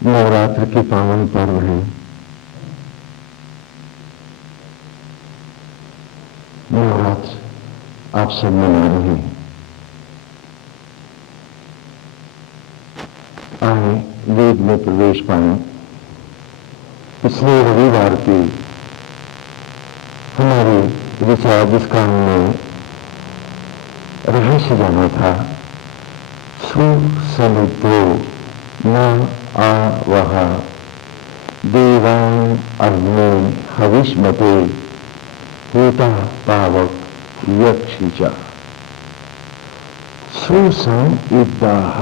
नवरात्र के पावन पर्व है। नवरात्र आप सब मना रहे हैं। आए वेद में प्रवेश पाए। पिछले रविवार की हमारे विचार जिसका हमने रहस्य जाना था, सुसमुद्रो न आवह देवान अग्नि हविष्मते होता पावक यक्षिचा सुसम इद्दाह।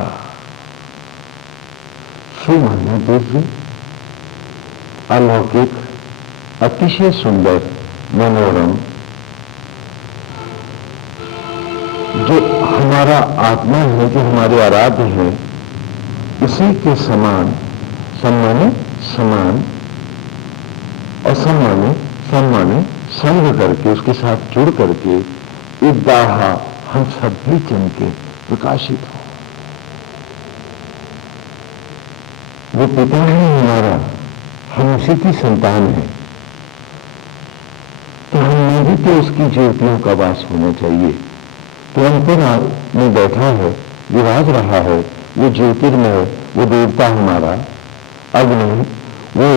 सुमाना दिव्य, अलौकिक, अतिशय सुंदर, मनोरम, जो हमारा आत्मा है, जो हमारे आराध्य है, उसी के समान सम्माने समान और सम्माने संग करके, उसके साथ जुड़ करके इद्दाह हम सब भी चमके प्रकाशित हो। वो पिता है हमारा, हम उसी की संतान है, तो हमें भी तो उसकी ज्योतियों का वास होना चाहिए। तो अंतर में बैठा है, विराज रहा है वो ज्योतिर्मय, वो देवता हमारा अग्नि, वो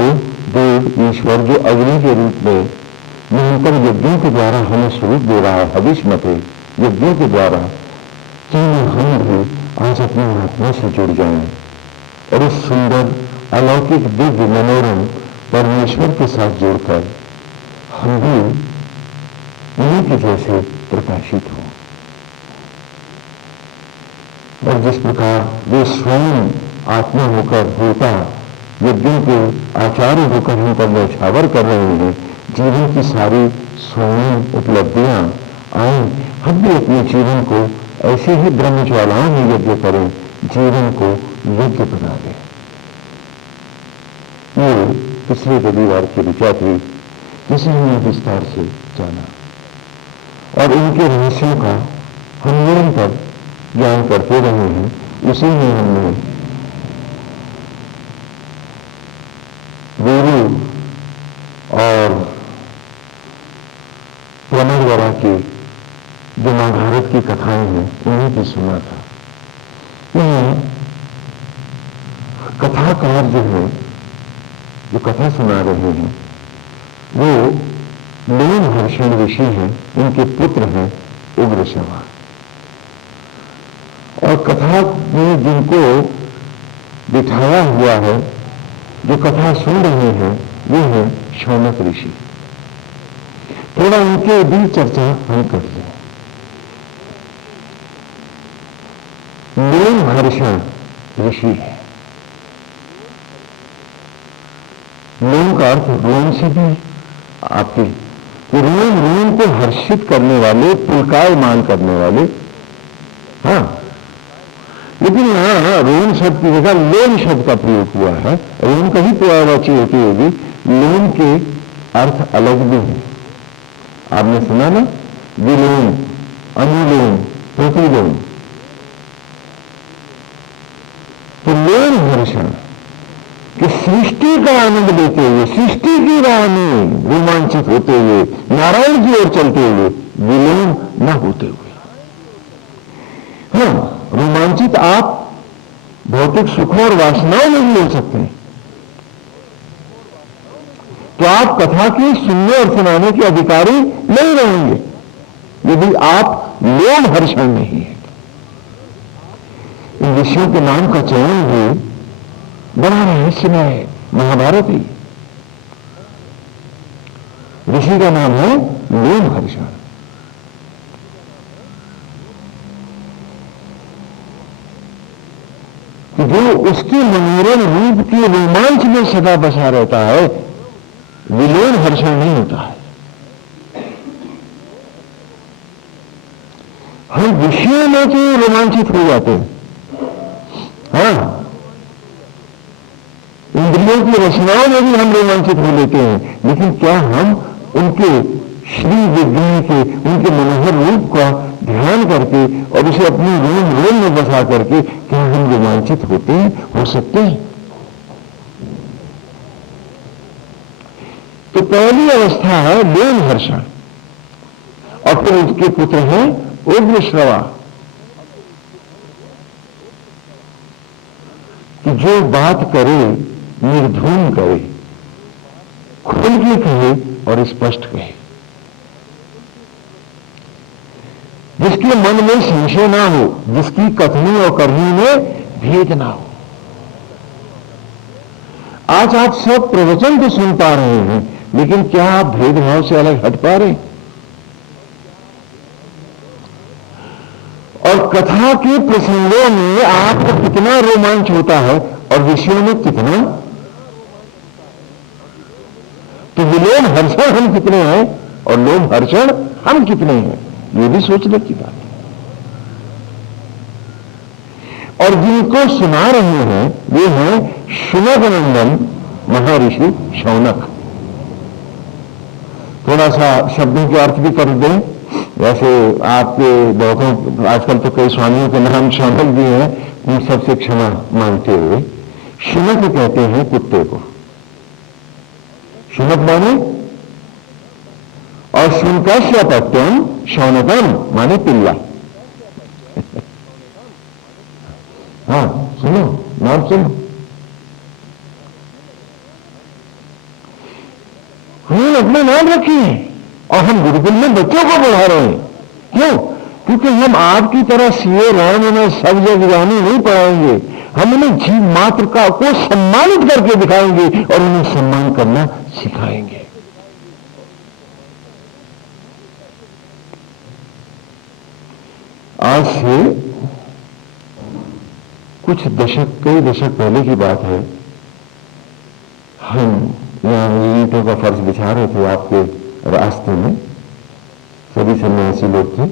देव ईश्वर जो अग्नि के रूप में निरंतर यज्ञों के द्वारा हमें स्वरूप दे रहा है, हविष्मते यज्ञों के द्वारा। तीनों हम भी आज अपनी आत्मा से जुड़ जाएं और इस सुंदर अलौकिक दिव्य मनोरम परमेश्वर के साथ जुड़कर हम भी उन्हीं के जैसे प्रकाशित हो। और जिस प्रकार वे स्वयं आत्मा होकर होता यज्ञों के आचार्य होकर हम पर न्यौछावर कर रहे हैं, जीवन की सारी स्वर्णिम उपलब्धियां आए, हम भी अपने जीवन को ऐसे ही ब्रह्म ज्वालाओं में यज्ञ करें, जीवन को यज्ञ बना दें। ये पिछले रविवार की ऋचा थी जिसे हमने विस्तार से जाना और उनके रहस्यों का हम निरंतर ज्ञान करते रहे हैं। उसी में हमने गुरु और पुनर्वरा की जो महाभारत की कथाएं हैं उन्हें भी सुना था। यह कथाकार जो है, जो कथा सुना रहे हैं, वो लोमहर्षण ऋषि हैं, उनके पुत्र हैं उग्रश्रवा। और कथा में जिनको बिठाया हुआ है, जो कथा सुन रहे हैं, वो है शौनक ऋषि। थोड़ा उनके भी चर्चा हम कर लें। लोमहर्षण ऋषि है। लोम का अर्थ रोम से भी आती, रोम को हर्षित करने वाले, पुलकायमान करने वाले। हाँ, लेकिन यहां रोम शब्द की जगह लोम शब्द का प्रयोग हुआ है। रोम का ही पर्यायवाची होती होगी, लोम के अर्थ अलग भी हैं। आपने सुना ना, विलोम, अनुलोम, प्रतिलोम। तो लोम हर्षण कि सृष्टि का आनंद लेते हुए, सृष्टि की राह में रोमांचित होते हुए, नारायण की ओर चलते हुए, विलोम न होते हुए। हाँ, रोमांचित आप भौतिक सुखों और वासनाओं में भी हो सकते हैं, तो आप कथा की सुनने और सुनाने के अधिकारी नहीं रहेंगे यदि आप लोम हर्षण नहीं है। इन विषयों के नाम का चयन भी बड़ा रहस्यमय है। महाभारत ही ऋषि का नाम है लोमहर्षण। जो उसके मनोरम रूप के रोमांच में सदा बसा रहता है, विलोम हर्षण नहीं होता है। हम विषयों में तो रोमांचित हो जाते हैं, हाँ, इंद्रियों की रचनाओं में भी हम रोमांचित हो लेते हैं, लेकिन क्या हम उनके श्री विग्रह के, उनके मनोहर रूप का ध्यान करके और उसे अपनी रोम रोम में बसा करके क्या हम रोमांचित होते हैं, हो सकते हैं? तो पहली अवस्था है लोम हर्षण, और फिर उसके पुत्र हैं उग्र श्रवा, कि जो बात करे निर्धूम करे, खुल के कहे और स्पष्ट कहे, जिसके मन में संशय ना हो, जिसकी कथनी और करनी में भेद ना हो। आज आप सब प्रवचन तो सुन पा रहे हैं, लेकिन क्या आप भेदभाव से अलग हट पा रहे? और कथा के प्रसंगों में आपको कितना रोमांच होता है और विषयों में कितना? तो विलोम हर्षण हम कितने हैं और लोम हर्षण हम कितने हैं, ये भी सोचने की बात है। और जिनको सुना रहे हैं वे हैं शुनक नंदन महर्षि शौनक। थोड़ा सा शब्दों के अर्थ भी कर दें। वैसे आपके बहुतों, आजकल तो कई स्वामियों के नाम शौनक भी हैं, उन सबसे क्षमा मांगते हुए शुनक कहते हैं कुत्ते को, शुनक माने, और शुनकस्य पत्यम शौनकम माने पिल्ला। हाँ सुनो, नाम सुनो। हमने अपने नाम रखे हैं और हम गुरुकुल में बच्चों को पढ़ा रहे हैं। क्यों? क्योंकि हम आपकी तरह सीए राम में सब जगवानी नहीं पढ़ाएंगे, हम उन्हें जीव मात्र का को सम्मानित करके दिखाएंगे और उन्हें सम्मान करना सिखाएंगे। आज से कुछ दशक, कई दशक पहले की बात है, हम यहां ईंटों का फर्श बिछा रहे थे आपके रास्ते में, सभी सन्यासी लोग थे।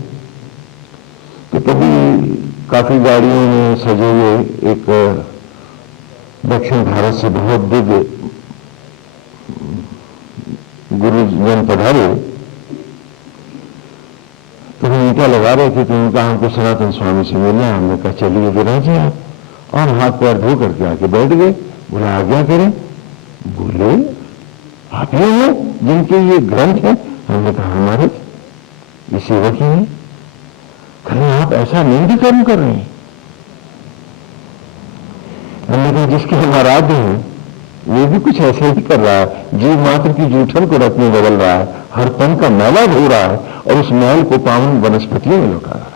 तो तभी काफी गाड़ियों में सजे हुए एक दक्षिण भारत से बहुत दिव्य गुरुजन पधारे। तो हम ईंटा लगा रहे थे, तो उनका हमको सनातन स्वामी से मिलना। हमने कहा चलिए विराज जी आप, और हाथ पैर धो करके आके बैठ गए। बोला आज्ञा करें। बोले आप ही हैं जिनके ये ग्रंथ है? हमने कहा हमारे ये सेवक ही हैं। कहीं आप ऐसा नहीं भी कर्म कर रहे हैं? हमने कहा जिसके हम आराध्य हैं वो भी कुछ ऐसे ही कर रहा है, जीव मात्र की जूठन को रथ में बदल रहा है, हर तन का मैला धो रहा है और उस मैल को पावन वनस्पतियों में लौटा रहा है।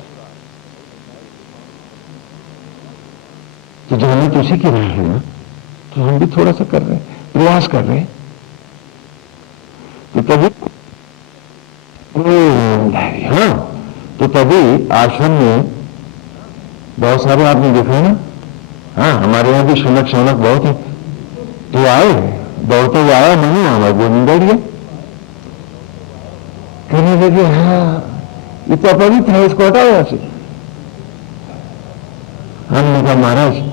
तो जो हमें तो उसी की राह है ना, तो हम भी थोड़ा सा कर रहे हैं, प्रयास कर रहे हैं। तो तभी हाँ, तो तभी आश्रम में बहुत सारे आपने देखा है ना। हाँ, हमारे यहाँ भी शुनक शौनक बहुत है। तो आए, दौड़ते हुए आया, नहीं हमारे गोविंद बैठ गया, कहने लगे हाँ ये तो अपवित्र है, इसको हटाओ यहाँ से। हमने कहा महाराज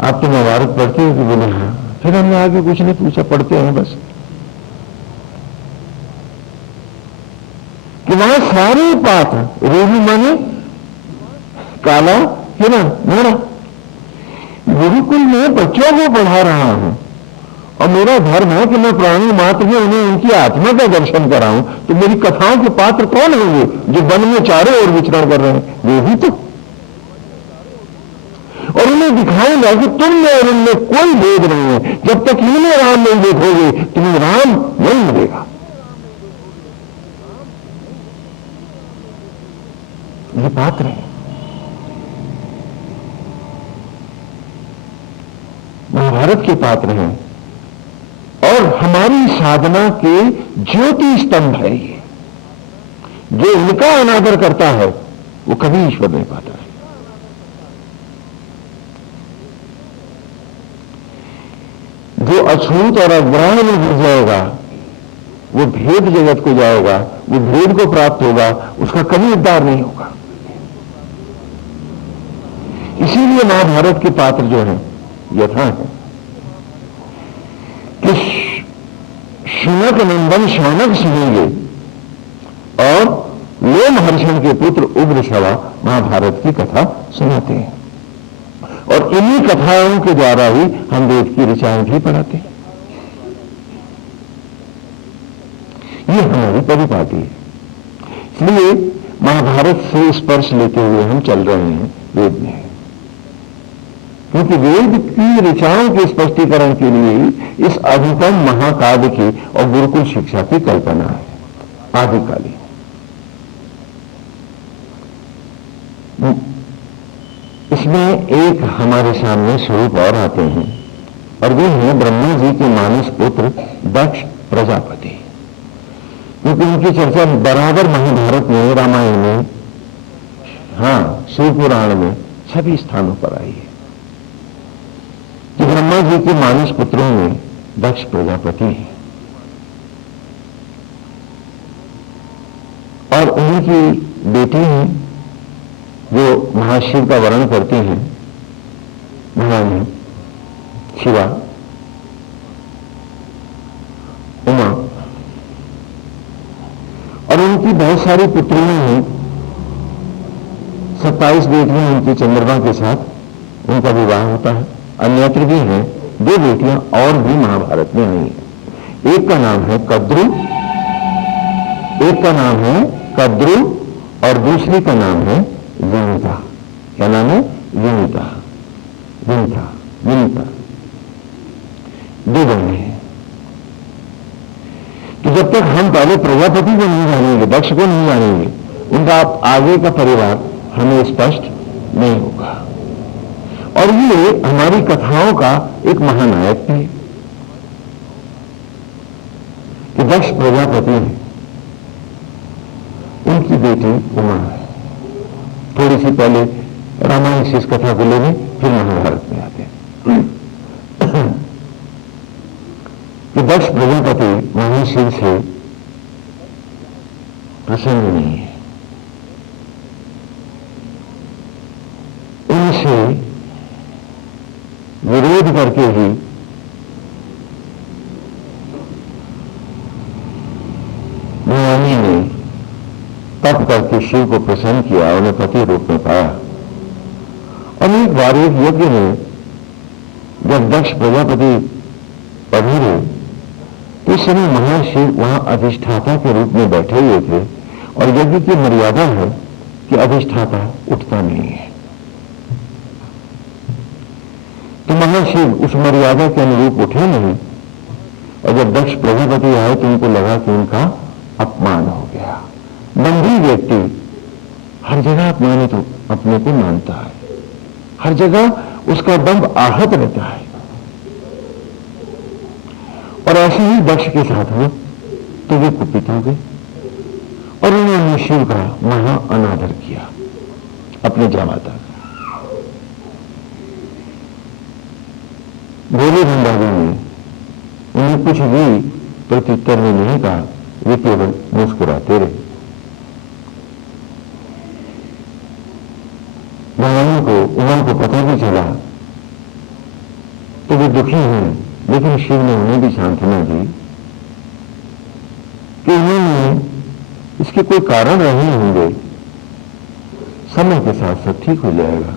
आप तो महाभारत पढ़ते हो? कि बोले हाँ। फिर हमने आगे कुछ नहीं पूछा, पढ़ते हैं बस। कि वहां सारे पात्र, रोगी माने काला हिरण मोरा, गुरुकुल में बच्चों को पढ़ा रहा हूं और मेरा धर्म है कि मैं प्राणी मात्र में उन्हें उनकी आत्मा का दर्शन कराऊं। तो मेरी कथाओं के पात्र कौन होंगे? जो वन में चारों ओर विचरण कर रहे हैं, वे भी तो। और उन्हें दिखाऊंगा कि तुम में और उनमें कोई भेद नहीं है। जब तक इनमें राम नहीं देखोगे तुम्हें राम नहीं मिलेगा। ये पात्र है, महाभारत के पात्र हैं और हमारी साधना के ज्योति स्तंभ है ये। जो इनका अनादर करता है वो कभी ईश्वर नहीं पाता है। जो अछूत और अग्रहण में घुस जाएगा वो भेद जगत को जाएगा, वो भेद को प्राप्त होगा, उसका कभी उद्धार नहीं होगा। इसीलिए महाभारत के पात्र जो हैं यथा है कि शुनक नंदन शौनक सुनेंगे और लोम हर्षण के पुत्र उग्र श्रवा महाभारत की कथा सुनाते हैं। और इन्हीं कथाओं के द्वारा ही हम वेद की ऋचाएं भी पढ़ाते हैं। के स्पर्श लेते हुए हम चल रहे हैं वेद में, क्योंकि वेद की ऋचाओं के स्पष्टीकरण के लिए ही इस अधिकतम महाकाव्य की और गुरुकुल शिक्षा की कल्पना है आदिकालीन। इसमें एक हमारे सामने स्वरूप और आते हैं, और वे हैं ब्रह्मा जी के मानस पुत्र दक्ष प्रजापति, क्योंकि उनकी चर्चा बराबर महाभारत में, रामायण में, हाँ शिव पुराण में सभी स्थानों पर आई है कि ब्रह्मा जी के मानस पुत्रों में दक्ष प्रजापति है, और उनकी बेटी है जो महाशिव का वर्णन करते हैं, भवानी, शिवा, उमा, और उनकी बहुत सारी पुत्रियां हैं। 27 बेटियां उनकी चंद्रमा के साथ उनका विवाह होता है। अन्यत्र भी हैं 2 बेटियां और भी महाभारत में आई हैं। एक का नाम है कद्रु, एक का नाम है कद्रु, और दूसरी का नाम है विनीता। क्या नाम है? विनीता, विनीता, विनीता। 2 बहनें हैं। तो जब तक हम पहले प्रजापति को नहीं जानेंगे, दक्ष को नहीं जानेंगे, उनका आगे का परिवार हमें स्पष्ट नहीं होगा। और ये हमारी कथाओं का एक महानायक भी है कि दक्ष प्रजापति है, उनकी बेटी उमा है। थोड़ी सी पहले रामायण से इस कथा को लेने, फिर महाभारत में आते हैं कि दक्ष प्रजापति महाशिव से प्रसन्न नहीं है, उनसे विरोध करके ही भवानी ने तप करके शिव को प्रसन्न किया, उन्हें पति रूप में पाया। और एक बार एक यज्ञ में जब दक्ष प्रजापति पधारे तो इस समय महाशिव वहां अधिष्ठाता के रूप में बैठे हुए थे, और यज्ञ की मर्यादा है कि अधिष्ठाता उठता नहीं है। तो महाशिव उस मर्यादा के अनुरूप उठे नहीं, और जब दक्ष प्रजापति आए तो उनको लगा कि उनका अपमान हो गया। बंधी व्यक्ति हर जगह अपमानित अपने को मानता है, हर जगह उसका दंभ आहत रहता है, और ऐसे ही दक्ष के साथ हुए तो वे कुपित हो गए और उन्होंने शिव का महा अनादर किया अपने जामाता का। भोले भंडारी ने उन्हें कुछ भी प्रत्युत्तर में नहीं कहा, वे केवल मुस्कुराते रहे। भगवान को, उमा को पता भी चला तो वे दुखी हुए, लेकिन शिव ने उन्हें भी सांत्वना दी कि उन्होंने इसके कोई कारण रहे होंगे, समय के साथ सब ठीक हो जाएगा।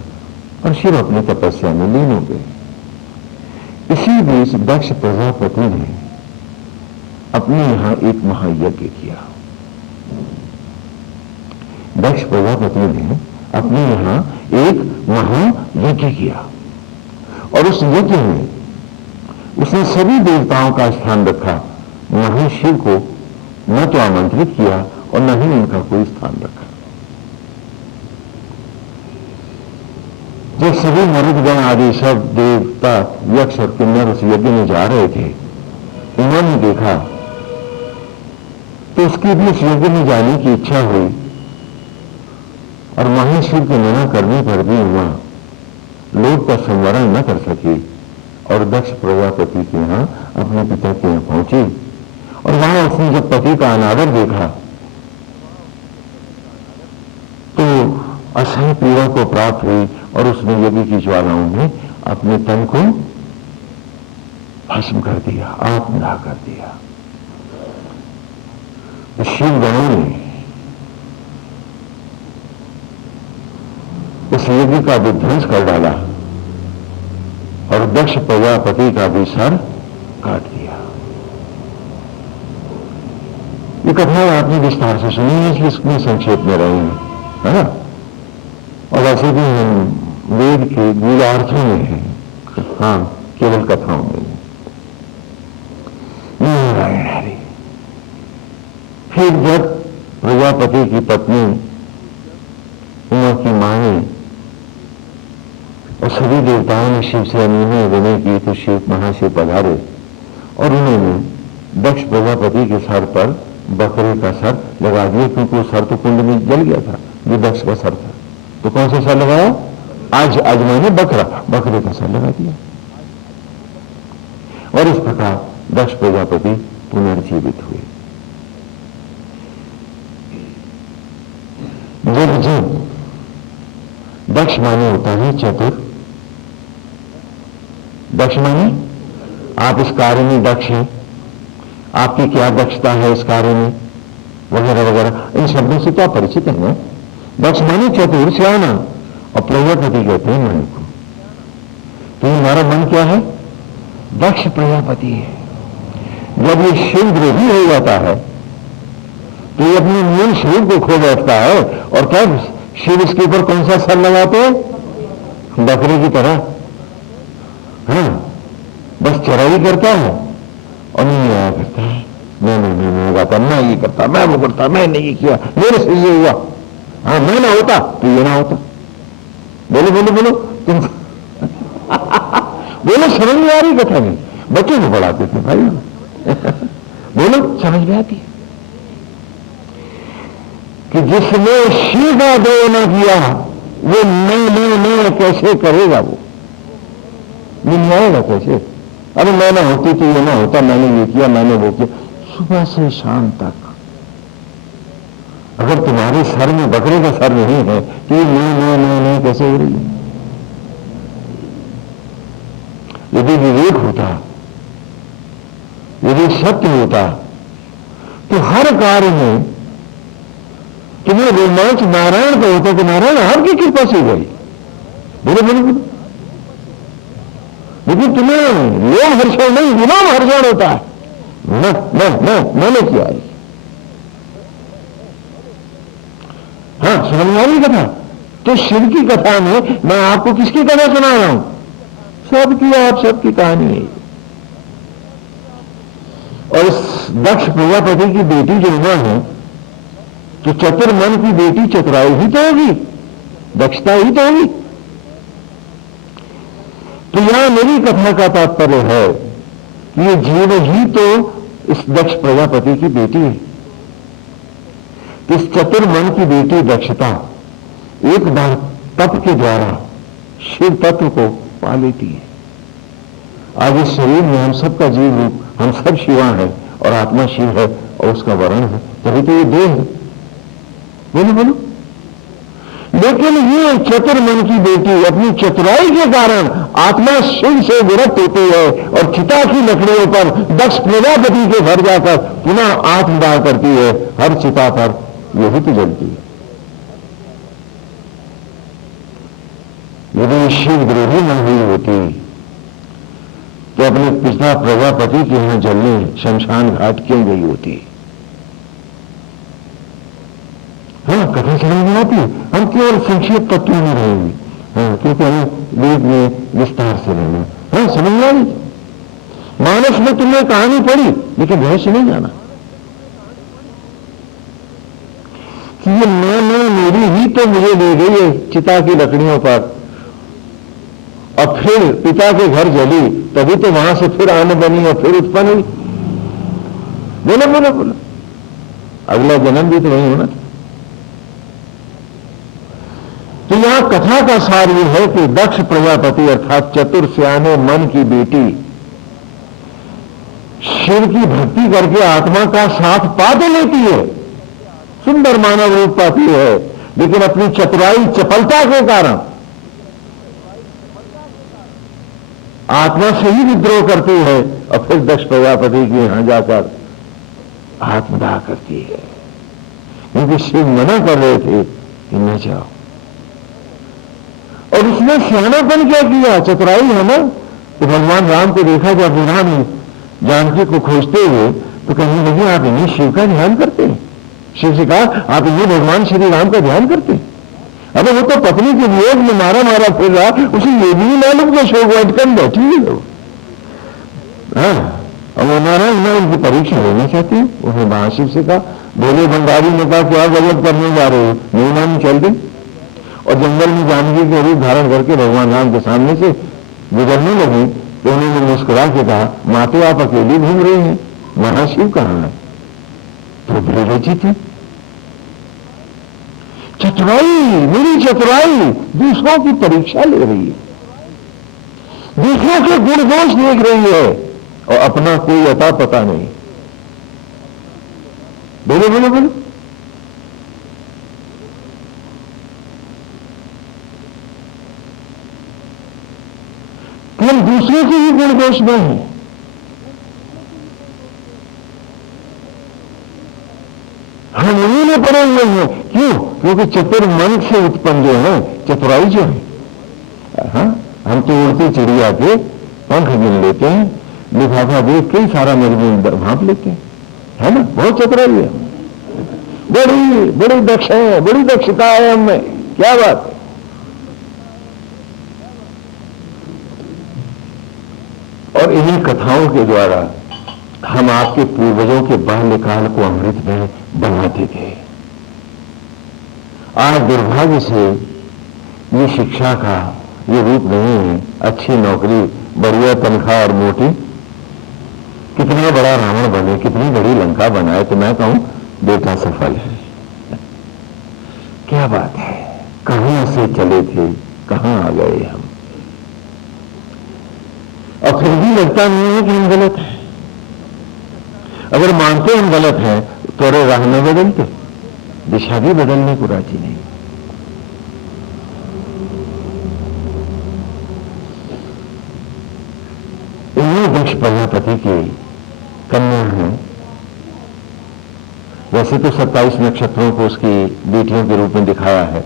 और शिव अपनी तपस्या में लीन हो गए। इसी बीच दक्ष प्रजापति ने अपने यहां एक महायज्ञ किया। दक्ष प्रजापति ने अपने यहां एक महायज्ञ किया, और उस यज्ञ में उसने सभी देवताओं का स्थान रखा। महाशिव को न तो आमंत्रित किया और न ही उनका कोई स्थान रखा। जब सभी मरुदगण आदि सब देवता, यक्ष और किन्नर उस यज्ञ में जा रहे थे, उन्होंने देखा तो उसकी भी उस यज्ञ में जाने की इच्छा हुई, और महाशिव के मना करने पर भी उमा लोभ का संवरण न कर सकी और दक्ष प्रजापति के यहां अपने पिता के यहां पहुंची। और वहां उसने जब पति का अनादर देखा तो असह्य पीड़ा को प्राप्त हुई, और उसने यज्ञ की ज्वालाओं में अपने तन को भस्म कर दिया, आत्मदाह कर दिया। शिव गणों ने उस यज्ञ का विध्वंस कर डाला और दक्ष प्रजापति का भी सर काट दिया। ये कथा आपने विस्तार से सुनी है, इसलिए इसमें संक्षेप में रहेंगे, है ना। और वैसे भी हम वेद के गूढ़ार्थों में हैं, हाँ, केवल कथाओं में। नारायण हरि। फिर जब प्रजापति की पत्नी उमा की मां ने और सभी देवताओं ने शिव से अनुनय विनय की तो शिव महाशिव पधारे और उन्होंने दक्ष प्रजापति के सर पर बकरे का सर लगा दिया, क्योंकि वो सर तो कुंड में जल गया था, जो दक्ष का सर था। तो कौन सा सर लगाया? आज मैंने बकरे का सर लगा दिया। और इस प्रकार दक्ष प्रजापति पुनर्जीवित हुए। जब दक्ष माने होता है चतुर। दक्ष माने आप इस कार्य में दक्ष हैं, आपकी क्या दक्षता है इस कार्य में, वगैरह वगैरह, इन शब्दों से तो आप परिचित हैं ना। दक्ष माने चतुर सियाना, और प्रजापति कहते हैं मन को। तो हमारा मन क्या है? दक्ष प्रजापति है। जब ये शिव द्रोही हो जाता है तो ये अपने मूल स्वरूप को खो बैठता है, और तब शिव इसके ऊपर कौन सा सर लगाते हैं? बकरे की तरह। हाँ, बस चराई करता है और नहीं आया करता है, मैं गाता, मैं ये करता, मैं वो करता, मैंने ये किया, मेरे से ये हुआ, हाँ मैं ना होता तो ये ना होता। बोलो बोलो बोलो तुम बोलो, समझ में आ रही कथा नहीं? बच्चों को पढ़ाते थे भाई बोलो, समझ में आती है कि जिसने शिव का द्रोह न किया वो मैं कैसे करेगा? वो मिल जाएगा कैसे? अरे मैं ना होती तो ये ना होता, मैंने ये किया, मैंने वो किया। सुबह से शाम तक अगर तुम्हारे सर में बकरे का सर नहीं है तो ये मैं कैसे हो रही है? यदि विवेक होता, यदि सत्य होता, तो हर कार्य में तुम्हें रोमांच नारायण का होता कि नारायण आपकी कृपा से गई। बोलो बोलो बोलो। लेकिन तुम्हें लोग हर्षण नहीं, गुलाम हर्षण होता है। मैंने किया। हाँ, समझ में आ रही कथा? तो शिव की कथा में मैं आपको किसकी कथा सुना रहा हूं? सबकी, आप सबकी कहानी है। और इस दक्ष प्रजापति की बेटी जो उमा है, तो चतुर मन की बेटी चतुराई ही तो होगी, दक्षता ही तो होगी। तो यहां मेरी कथा का तात्पर्य है कि ये जीव ही तो इस दक्ष प्रजापति की बेटी है। इस चतुर मन की बेटी दक्षता एक बार तप के द्वारा शिव तत्व को पा लेती है। आज इस शरीर में हम सबका जीव रूप, हम सब शिवा है और आत्मा शिव है और उसका वर्ण है, तभी तो ये देह है। बोलो बोलो। लेकिन ये चतुर मन की बेटी अपनी चतुराई के कारण आत्मा शिव से विरक्त होती है और चिता की लकड़ियों पर दक्ष प्रजापति के घर जाकर पुनः आत्मदाह करती है। हर चिता पर यही तो जलती है। यदि शिव द्रोही न हुई होती तो अपने पिता प्रजापति के यहां जलने शमशान घाट क्यों गई होती? हाँ, कथा समझ में आती है। हम केवल संक्षेप तत्वों में रहेंगे, हाँ, क्योंकि हमें वेद में विस्तार से रहना। हाँ, समझ में आई? मानस में तुमने कहानी पढ़ी, लेकिन रहस्य नहीं जाना कि ये मैं मेरी ही तो मुझे ले गई है चिता की लकड़ियों पर, और फिर पिता के घर जली, तभी तो वहां से फिर आने बनी और फिर उत्पन्न हुई। बोलो बोलो बोलो। अगला जन्म भी तो वही होना था। तो यहां कथा का सार यह है कि दक्ष प्रजापति अर्थात चतुर सियाने मन की बेटी शिव की भक्ति करके आत्मा का साथ पा तो लेती है, सुंदर मानव रूप पाती है, लेकिन अपनी चतुराई चपलता के कारण आत्मा से ही विद्रोह करती है और फिर दक्ष प्रजापति के यहां जाकर आत्मदाह करती है। क्योंकि शिव मना कर रहे थे कि न जाओ, और उसने सियानापन क्या किया? चतुराई है ना। तो भगवान राम को देखा जब राम जानकी को खोजते हुए, तो कहने लगे आप इन्हीं शिव का ध्यान करते हैं। शिव से कहा आप इन्हीं भगवान श्री राम का ध्यान करते हैं? अरे वो तो पत्नी के वियोग में मारा मारा फिर रहा, उसे ये भी मालूम कि शो वाइट कर बैठी है। हाँ, और वो नारायण मैं उनकी परीक्षा लेना चाहती हूँ। उन्हें महाशिव से कहा, भोले भंडारी ने कहा क्या गलत करने जा रहे हो, नहीं मानी चल गई और जंगल में जानकी के रूप धारण करके भगवान राम के सामने से गुजरने लगी। तो उन्होंने मुस्कुरा के कहा, माते आप अकेली घूम रही हैं, महाशिव कहाँ है? तो भीड़ जी थी। चतुराई, मेरी चतुराई दूसरों की परीक्षा ले रही है, दूसरों के गुण दोष देख रही है और अपना कोई अता पता नहीं। बोलो बोलो बोलो। केवल दूसरों के ही गुण दोष में है। हम उन्हीं में पड़े हुए हैं। क्यों? क्योंकि चतुर मन से उत्पन्न जो है चतुराई जो है। हाँ, हम तो उड़ती चिड़िया के पंख गिन लेते हैं, लिफाफा देख के सारा मजमून भाप लेते हैं, है ना? बहुत चतुराई है, बड़ी बड़ी दक्ष है, बड़ी दक्षता है हमें, क्या बात है। और इन्हीं कथाओं के द्वारा हम आपके पूर्वजों के बाल्यकाल को अमृत में बनाते थे। आज दुर्भाग्य से ये शिक्षा का ये रूप नहीं है। अच्छी नौकरी, बढ़िया तनख्वाह और मोटी, कितना बड़ा रावण बने, कितनी बड़ी लंका बनाए तो मैं कहूं बेटा सफल है। क्या बात है, कहां से चले थे, कहां आ गए हम। और फिर भी लगता नहीं है कि हम गलत हैं। अगर मानते हम गलत हैं तो अरे राह में बदलते, दिशा भी बदलने को राजी नहीं। इन्हीं दक्ष प्रजापति की कन्या है। वैसे तो 27 नक्षत्रों को उसकी बेटियों के रूप में दिखाया है।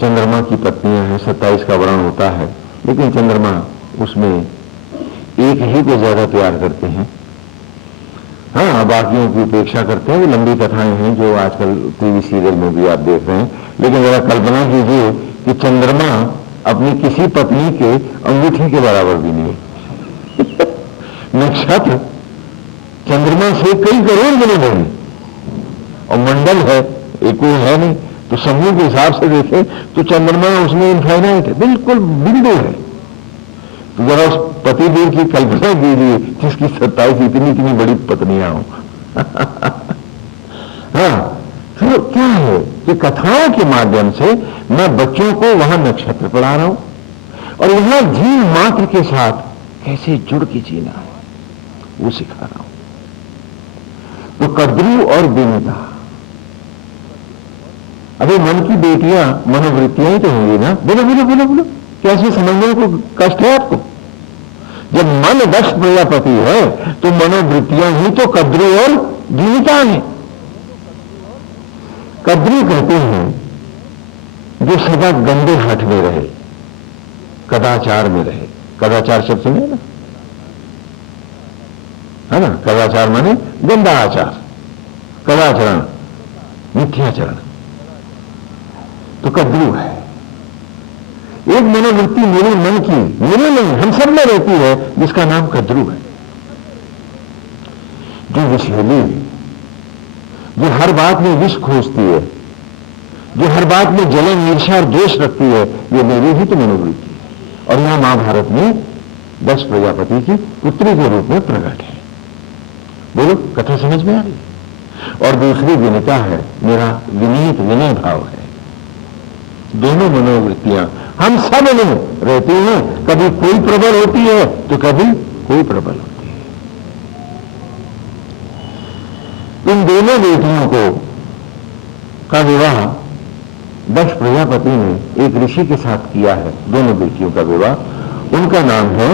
चंद्रमा की पत्नियां हैं, 27 का वर्ण होता है, लेकिन चंद्रमा उसमें एक ही को ज्यादा प्यार करते हैं। हाँ, बाकियों की उपेक्षा करते हैं। वो लंबी कथाएं हैं जो आजकल टीवी सीरियल में भी आप देख रहे हैं। लेकिन जरा कल्पना कीजिए कि चंद्रमा अपनी किसी पत्नी के अंगूठे के बराबर भी नहीं है। नक्षत्र चंद्रमा से कई करोड़ गुने बड़े और मंडल है, एक कोई है नहीं। तो समूह के हिसाब से देखें तो चंद्रमा उसमें इनफाइनाइट है, बिल्कुल बिंदु है। तो जरा उस पतिदेव की कल्पना कीजिए जिसकी 27 इतनी बड़ी पत्नियां हो। हाँ, तो क्या है कि कथाओं के माध्यम से मैं बच्चों को वहां नक्षत्र पढ़ा रहा हूं और यहां जीव मात्र के साथ कैसे जुड़ के जीना है वो सिखा रहा हूं। तो कद्रू और विनीता, अभी मन की बेटियां मनोवृत्तियां ही तो होंगी ना। बोलो बोलो बोलो बोलो, कैसे समझने को कष्ट है आपको? जब मन दक्ष प्रजापति है तो मनोवृत्तियां ही तो कद्रू और विनीता है। कद्रू कहते हैं जो सदा गंदे हठ में रहे, कदाचार में रहे। कदाचार शब्द सुने ना, है ना? कदाचार माने गंदा आचार, कदाचरण, मिथ्याचरण, तो कद्रू है। एक मनोवृत्ति मेरे मन की, मेरे नहीं, हम सब में रहती है, जिसका नाम कद्रू है, जो विषैली है, जो हर बात में विष खोजती है, जो हर बात में जलन, ईर्ष्या और द्वेष रखती है। ये मेरी ही तो मनोवृत्ति है। और यहां महाभारत में दक्ष प्रजापति की पुत्री के रूप में प्रकट है। बोलो, कथा समझ में आ रही? और दूसरी विनीता है, मेरा विनीत विनय भाव है। दोनों मनोवृत्तियां हम सब में रहती हैं। कभी कोई प्रबल होती है तो कभी कोई प्रबल होती है। इन दोनों बेटियों को का विवाह दक्ष प्रजापति ने एक ऋषि के साथ किया है। दोनों बेटियों का विवाह, उनका नाम है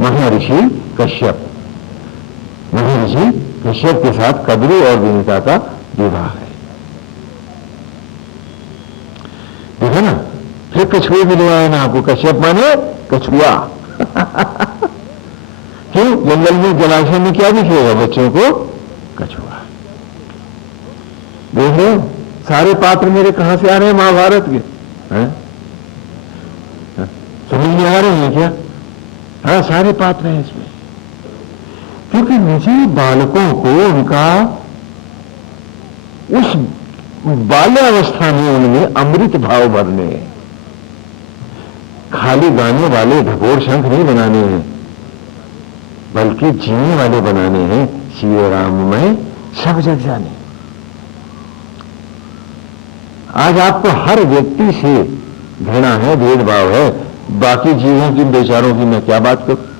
महर्षि कश्यप। महर्षि कश्यप के साथ कद्रू और विनीता का विवाह है। देखा ना, फिर कछुए मिलवाए ना आपको। कश्यप माने कछुआ। क्यों? जंगल में जलाशय में क्या दिखेगा बच्चों को? कछुआ। देख रहे हो सारे पात्र मेरे कहां से आ रहे हैं महाभारत के, है? समझ में आ रहे हैं क्या? हाँ, सारे पात्र हैं इसमें, क्योंकि निजी बालकों को उनका उस बाल्यावस्था में उनमें अमृत भाव भरने हैं, खाली गाने वाले ढकोर शंख नहीं बनाने हैं, बल्कि जीने वाले बनाने हैं। श्री राम में सब जग जाने। आज आपको हर व्यक्ति से घृणा है, भेदभाव है, बाकी जीवों की, बेचारों की मैं क्या बात करूं।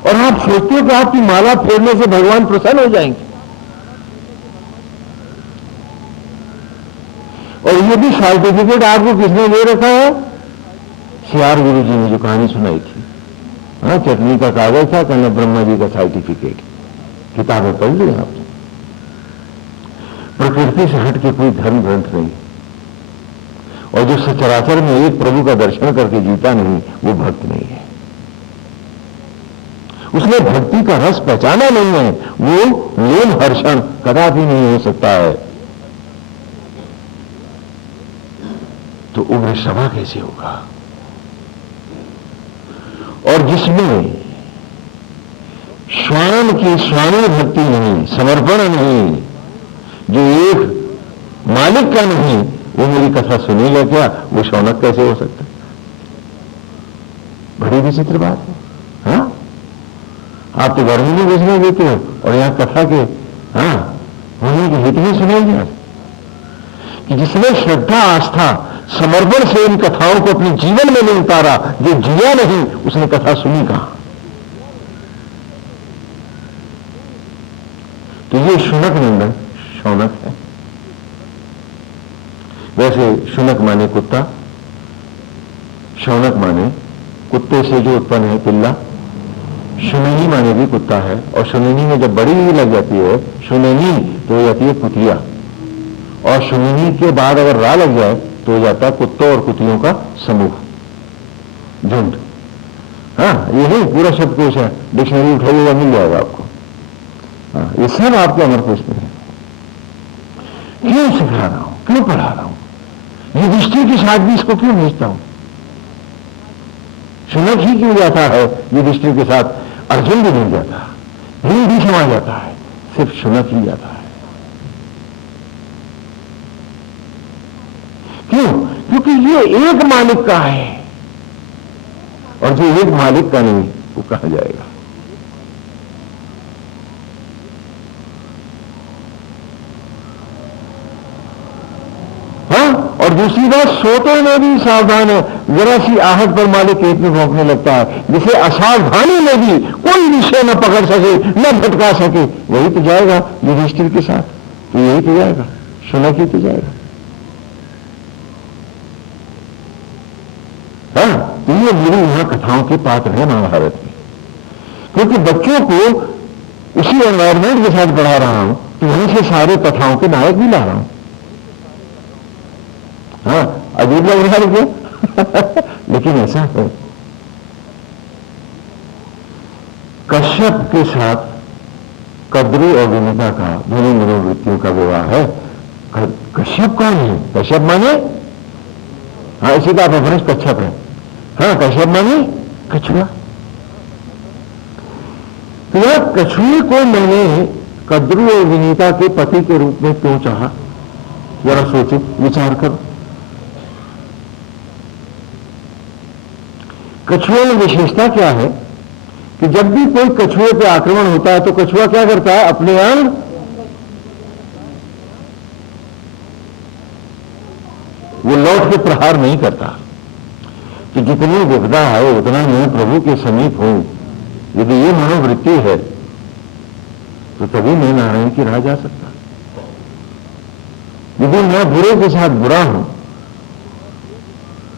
और आप सोचते हो कि आपकी माला फेरने से भगवान प्रसन्न हो जाएंगे। और ये भी सर्टिफिकेट आपको किसने दे रखा है? सियार गुरु जी ने जो कहानी सुनाई थी, हाँ, चटनी का कागज था, कहना ब्रह्मा जी का सर्टिफिकेट। किताबें पढ़ ली आपने। प्रकृति से हट के कोई धर्म ग्रंथ नहीं, और जो सचराचर में एक प्रभु का दर्शन करके जीता नहीं, वो भक्त नहीं है। उसने भक्ति का रस पहचाना नहीं है, वो लोम हर्षण कदापि नहीं हो सकता है। तो उग्र सभा कैसे होगा? और जिसमें स्वामी की स्वामी भक्ति नहीं, समर्पण नहीं, जो एक मालिक का नहीं, वो मेरी कथा सुनेगा क्या? वो शौनक कैसे हो सकता? बड़ी विचित्र बात है। हाँ, आप तो घर में नहीं घुसने देते हो, और यहां कथा के होने के हित में सुनाई जाए कि जिसने श्रद्धा, आस्था, समर्पण से इन कथाओं को अपने जीवन में नहीं उतारा, जो जिया नहीं, उसने कथा सुनी कहां? तो ये शुनक निंदन शौनक है। वैसे शुनक माने कुत्ता, शौनक माने कुत्ते से जो उत्पन्न है पिल्ला, शुनैनी माने भी कुत्ता है, और शुनैनी में जब बड़ी लग जाती है शुनैनी तो हो जाती है कुतिया, और शुनैनी के बाद अगर रा लग जाए तो हो जाता है कुत्तों और कुतियों का समूह, झुंड। हाँ, ये नहीं पूरा शब्दकोश है, डिक्शनरी उठाइएगा मिल जाएगा आपको। हाँ, ये सब आपके अमरकोश में है। क्यों सिखा रहा हूं, क्यों पढ़ा रहा हूं? युधिष्ठिर के साथ भी इसको क्यों भेजता हूं? शुनक ही क्यों जाता है युधिष्ठिर के साथ? अर्जुन भी नहीं जाता, भीम भी समा जाता है, सिर्फ शुनक ही जाता है। क्यों? क्योंकि ये एक मालिक का है, और जो एक मालिक का नहीं, वो कहां जाएगा? और दूसरी बात, सोते में भी सावधान है। जरा सी आहट पर मालिक पेट में भौंकने लगता है, जिसे असावधानी में भी कोई विषय न पकड़ सके, न भटका सके, वही तो जाएगा युधिष्ठिर के साथ। तो यही तो जाएगा, शुनक ही तो जाएगा। हाँ, तो ये मेरी यहां कथाओं के पात्र है महाभारत में, क्योंकि बच्चों को उसी एनवायरमेंट के साथ पढ़ा रहा हूं, तो वहीं से सारे कथाओं के नायक भी ला रहा हूं। हाँ, अजीब लग रहा है क्या? लेकिन ऐसा है। कश्यप के साथ कद्रू और विनिता का, दोनों मनोवृत्तियों का विवाह है। कश्यप कौन है? कश्यप माने, हाँ, इसी का अपभ्रंश कच्छप है। हाँ, कश्यप माने कछुआ। तो यह कछुए को मैंने कद्रू और विनीता के पति के रूप में क्यों चाहा? जरा सोचो, विचार करो। कछुए में विशेषता क्या है कि जब भी कोई कछुए पे आक्रमण होता है तो कछुआ क्या करता है? अपने अंग वो लौट के प्रहार नहीं करता। कि जितनी विपदा है उतना मैं प्रभु के समीप हूं, यदि ये मनोवृत्ति है तो तभी मैं नारायण की राह जा सकता। यदि मैं बुरे के साथ बुरा हूं,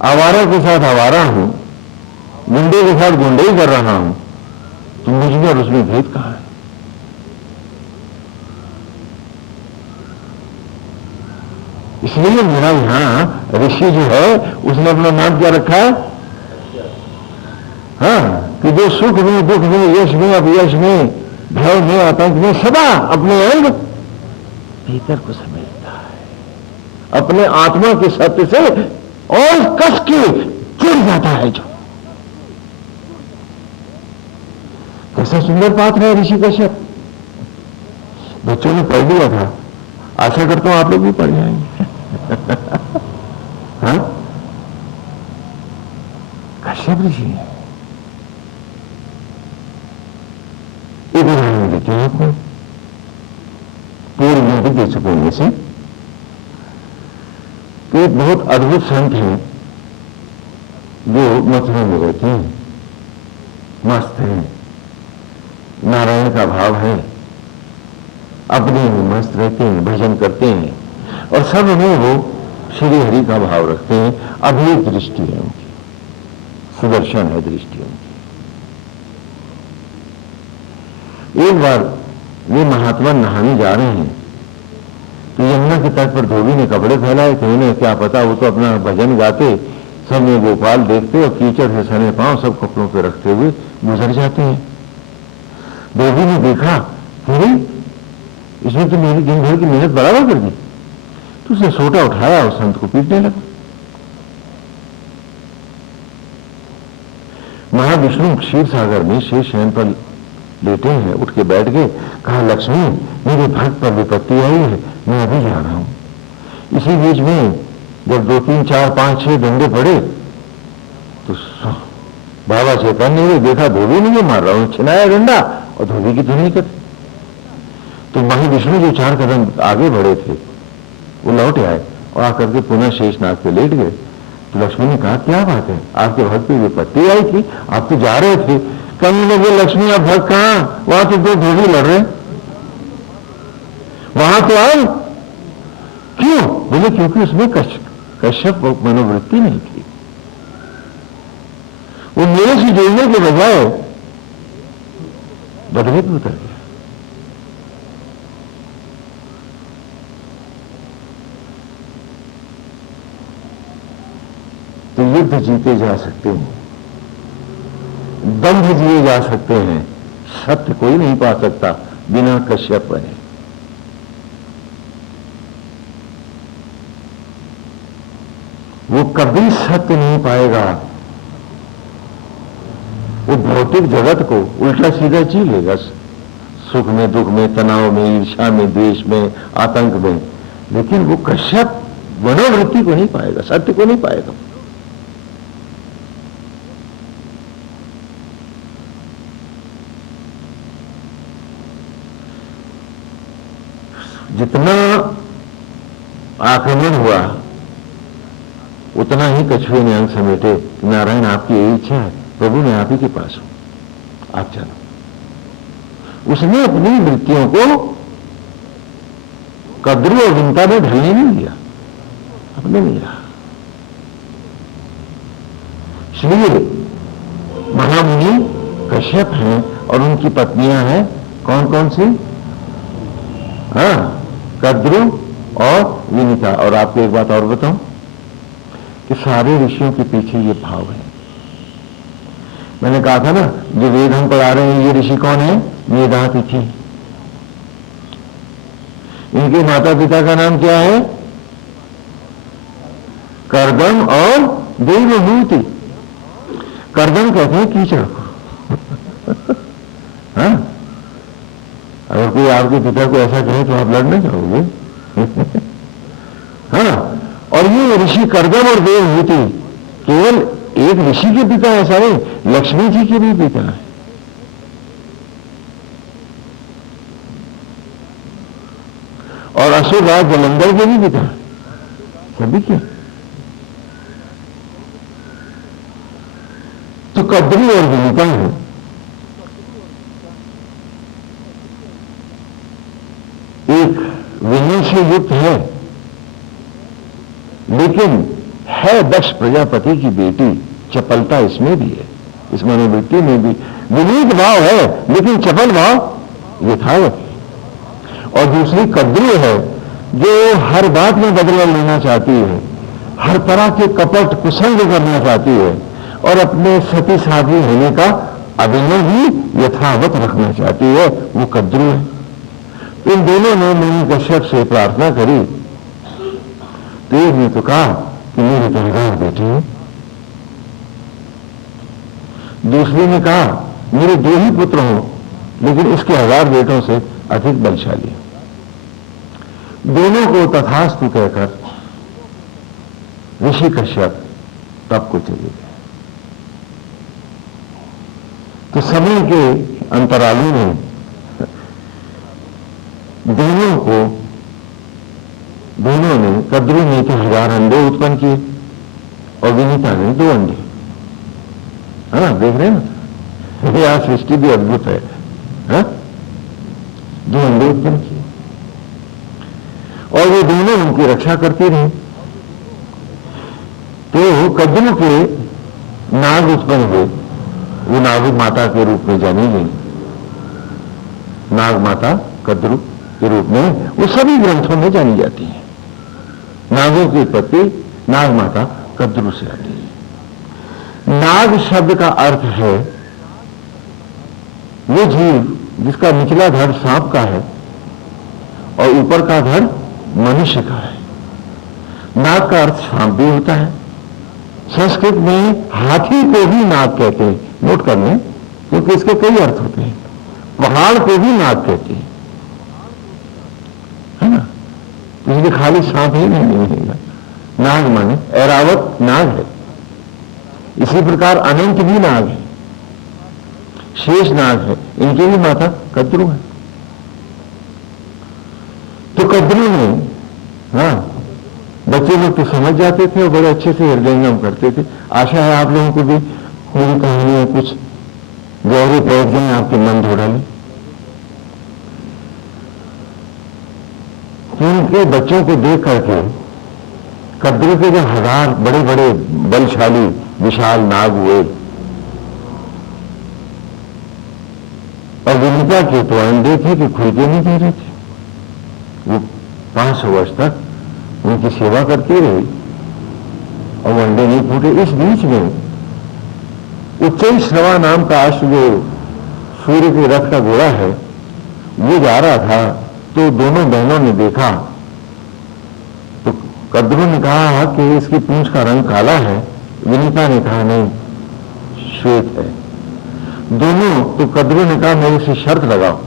आवारा के साथ आवारा हूं, गुंडे के साथ गुंडे ही कर रहा हूं, तो मुझमें और उसमें भेद कहां है? इसलिए मेरा यहां ऋषि जो है उसने अपना नाम क्या रखा है? हाँ, कि जो सुख में, दुख में, यश में, अपयश में, भय में, आतंक में सदा अपने अंग भीतर को समेटता है। अपने आत्मा के सत्य से और कस के जुड़ जाता है। जो कैसा सुंदर पात्र है ऋषि कश्यप। बच्चों ने पढ़ लिया था, आशा करता हूं आप लोग भी पढ़ जाएंगे। हाँ, कश्यप ऋषि एक उदाहरण देते हैं आपको पूर्व में भी दे चुके में से। तो एक बहुत अद्भुत संत हैं जो मथुरा में रहते हैं, मस्त हैं, नारायण का भाव है, अपने में मस्त रहते हैं, भजन करते हैं और सब में वो श्री हरि का भाव रखते हैं। अभी दृष्टि है उनकी, सुदर्शन है दृष्टि उनकी। एक बार वे महात्मा नहाने जा रहे हैं तो यमुना के तट पर धोबी ने कपड़े फैलाए थे। उन्हें क्या पता, वो तो अपना भजन गाते, सब में गोपाल देखते और कीचड़ से सने पांव सब कपड़ों पे रखते हुए गुजर जाते हैं। धोबी ने देखा, अरे इसमें तो मेरी दिन भर की मेहनत बराबर कर दी। तो उसने सोटा उठाया और संत को पीटने लगा। महाविष्णु क्षीर सागर में शेष शयन पर लेटे हैं, उठ के बैठ गए, कहा लक्ष्मी मेरे भक्त पर विपत्ति आई है, मैं अभी जा रहा हूं। इसी बीच में जब 2 3 4 5 6 डंडे पड़े तो बाबा चैतन्य ने देखा धोबी नहीं मार रहा हूं, छिनाया डंडा और धोबी की धुनी कर। तो महाविष्णु जो 4 कदम आगे बढ़े थे वो लौट आए और आकर के पुनः शेषनाग पे लेट गए। तो लक्ष्मी ने कहा क्या बात है, आपके भक्त पे विपत्ति आई थी, आप तो जा रहे थे। कहीं लगे लक्ष्मी आप भक्त कहां, वहां तो 2 धोबी लड़ रहे, वहां तो आए। क्यों? बोले क्योंकि उसमें कश्यप मनोवृत्ति नहीं थी। वो मेरे से जुड़ने के बजाय बदले में उतर गया। तो युद्ध जीते जा सकते हैं, दंभ जिए जा सकते हैं, सत्य कोई नहीं पा सकता बिना कश्यप बने। वो कभी सत्य नहीं पाएगा, वो भौतिक जगत को उल्टा सीधा जी लेगा, सुख में, दुख में, तनाव में, ईर्ष्या में, द्वेष में, आतंक में, लेकिन वो कश्यप मनोवृत्ति को नहीं पाएगा, सत्य को नहीं पाएगा। जितना आक्रमण हुआ उतना ही कछुए ने अंग समेटे। नारायण आपकी यही इच्छा है, प्रभु ने आप ही के पास हो, आप चलो। उसने अपनी वृत्तियों को कद्रू और विंता में ढलने नहीं दिया, अपने नहीं रहा। इसलिए महामुनि कश्यप हैं और उनकी पत्नियां हैं कौन कौन सी? हाँ, कद्रू और विनीता। और आपको एक बात और बताऊं कि सारे ऋषियों के पीछे ये भाव है। मैंने कहा था ना, जो वेद हम पढ़ा रहे हैं ये ऋषि कौन है? मेधातिथि। इनके माता पिता का नाम क्या है? कर्दम और देवहूति। कर्दम कहते हैं कीचड़ को। हाँ, अगर कोई आपके पिता को ऐसा कहे तो आप लड़ने चाहोगे। हाँ, और ये ऋषि कर्दम और देवहूति केवल एक ऋषि के पिता ऐसा नहीं, लक्ष्मी जी के भी पिता है। और असुरराज जलंधर के भी पिता, सभी के। तो कद्री और विनीता है। एक विनय से युक्त है, लेकिन है दक्ष प्रजापति की बेटी, चपलता इसमें भी है, इस मनोवृत्ति में भी विनीत भाव है, लेकिन चपल भाव यथावत। और दूसरी कद्रू है जो हर बात में बदला लेना चाहती है, हर तरह के कपट कुसंग करना चाहती है और अपने सती साध्वी होने का अभिनय भी यथावत रखना चाहती है, वो कद्रू है। इन दोनों ने मुनि कश्यप से प्रार्थना करी, तो एक ने तो कहा कि मेरी तो 1000 बेटी है, दूसरे ने कहा मेरे 2 ही पुत्र हों लेकिन इसके 1000 बेटों से अधिक बलशाली। दोनों को तथास्तु कहकर ऋषि कश्यप तप को चले गए। तो समय के अंतरालों में दोनों ने कद्रू ने तो 1000 अंडे उत्पन्न किए और विनीता ने 2 अंडे। है ना, देख रहे हैं ना, यह सृष्टि भी अद्भुत है। 2 अंडे उत्पन्न किए और वो दोनों उनकी रक्षा करती रही। तो कद्रू के नाग उत्पन्न हुए, वो नाग माता के रूप में जानी गई। नाग माता कद्रू के रूप में वो सभी ग्रंथों में जानी जाती है। नागों की उत्पत्ति नाग माता कद्रू से आती है। नाग शब्द का अर्थ है वो जीव जिसका निचला धड़ सांप का है और ऊपर का धड़ मनुष्य का है। नाग का अर्थ सांप भी होता है। संस्कृत में हाथी को भी नाग कहते हैं, नोट कर लें, क्योंकि इसके कई अर्थ होते हैं। पहाड़ को भी नाग कहते हैं, है ना, इसलिए खाली सांप ही नहीं मिलेगा। नाग माने ऐरावत नाग है। इसी प्रकार अनंत भी नाग है, शेष नाग है, इनकी भी माता कद्रू है। तो कद्रू ने, बच्चे लोग तो समझ जाते थे और बड़े अच्छे से हृदयंगम करते थे। आशा है आप लोगों को भी मेरी कहानी में कुछ गहरे बैठ जाए, आपके मन थोड़ा ले। उनके बच्चों को देख करके कद्रू के जो 1000 बड़े बड़े बलशाली विशाल नाग हुए और विनीता के तो अंडे थे कि खुल के नहीं दे रहे थे। वो 500 वर्ष तक उनकी सेवा करती रही और वो अंडे नहीं फूटे। इस बीच में उच्चैश्रवा नाम का अश्व, जो सूर्य के रथ का घोड़ा है, वो जा रहा था। तो दोनों बहनों ने देखा तो कद्रू ने कहा कि इसकी पूंछ का रंग काला है, विनीता ने कहा नहीं श्वेत है। दोनों, तो कद्रू ने कहा मैं इसे शर्त लगाओ,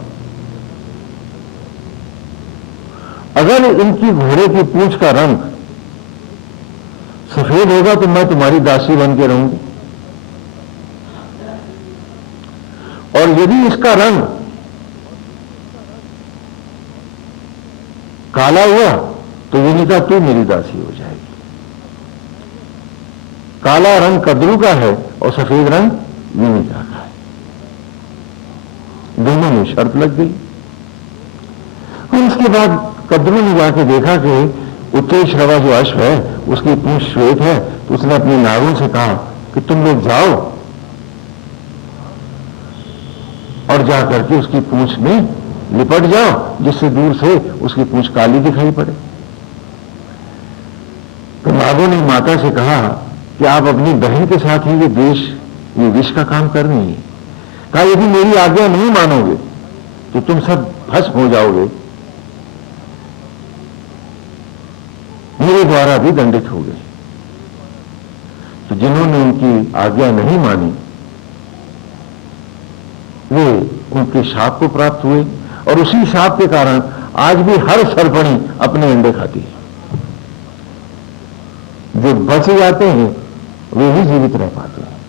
अगर इनकी घोड़े की पूंछ का रंग सफेद होगा तो मैं तुम्हारी दासी बन के रहूंगी, और यदि इसका रंग काला हुआ तो विनीता तू मेरी दासी हो जाएगी। काला रंग कद्रू का है और सफेद रंग विनीता का है। दोनों में शर्त लग गई। और उसके बाद कद्रू ने जाके देखा कि उत्तरश्रवा जो अश्व है उसकी पूंछ श्वेत है, तो उसने अपने नागों से कहा कि तुम लोग जाओ और जाकर के उसकी पूंछ में लिपट जाओ, जिससे दूर से उसकी पूंछ काली दिखाई पड़े। तो नागों ने माता से कहा कि आप अपनी बहन के साथ ही ये विष का काम कर रही है। कहा यदि मेरी आज्ञा नहीं मानोगे तो तुम सब भस्म हो जाओगे, मेरे द्वारा भी दंडित हो गए। तो जिन्होंने उनकी आज्ञा नहीं मानी वे उनके शाप को प्राप्त हुए, और उसी शाप के कारण आज भी हर सर्पणी अपने अंडे खाती है। जो बच जाते हैं वे ही जीवित रह पाते हैं।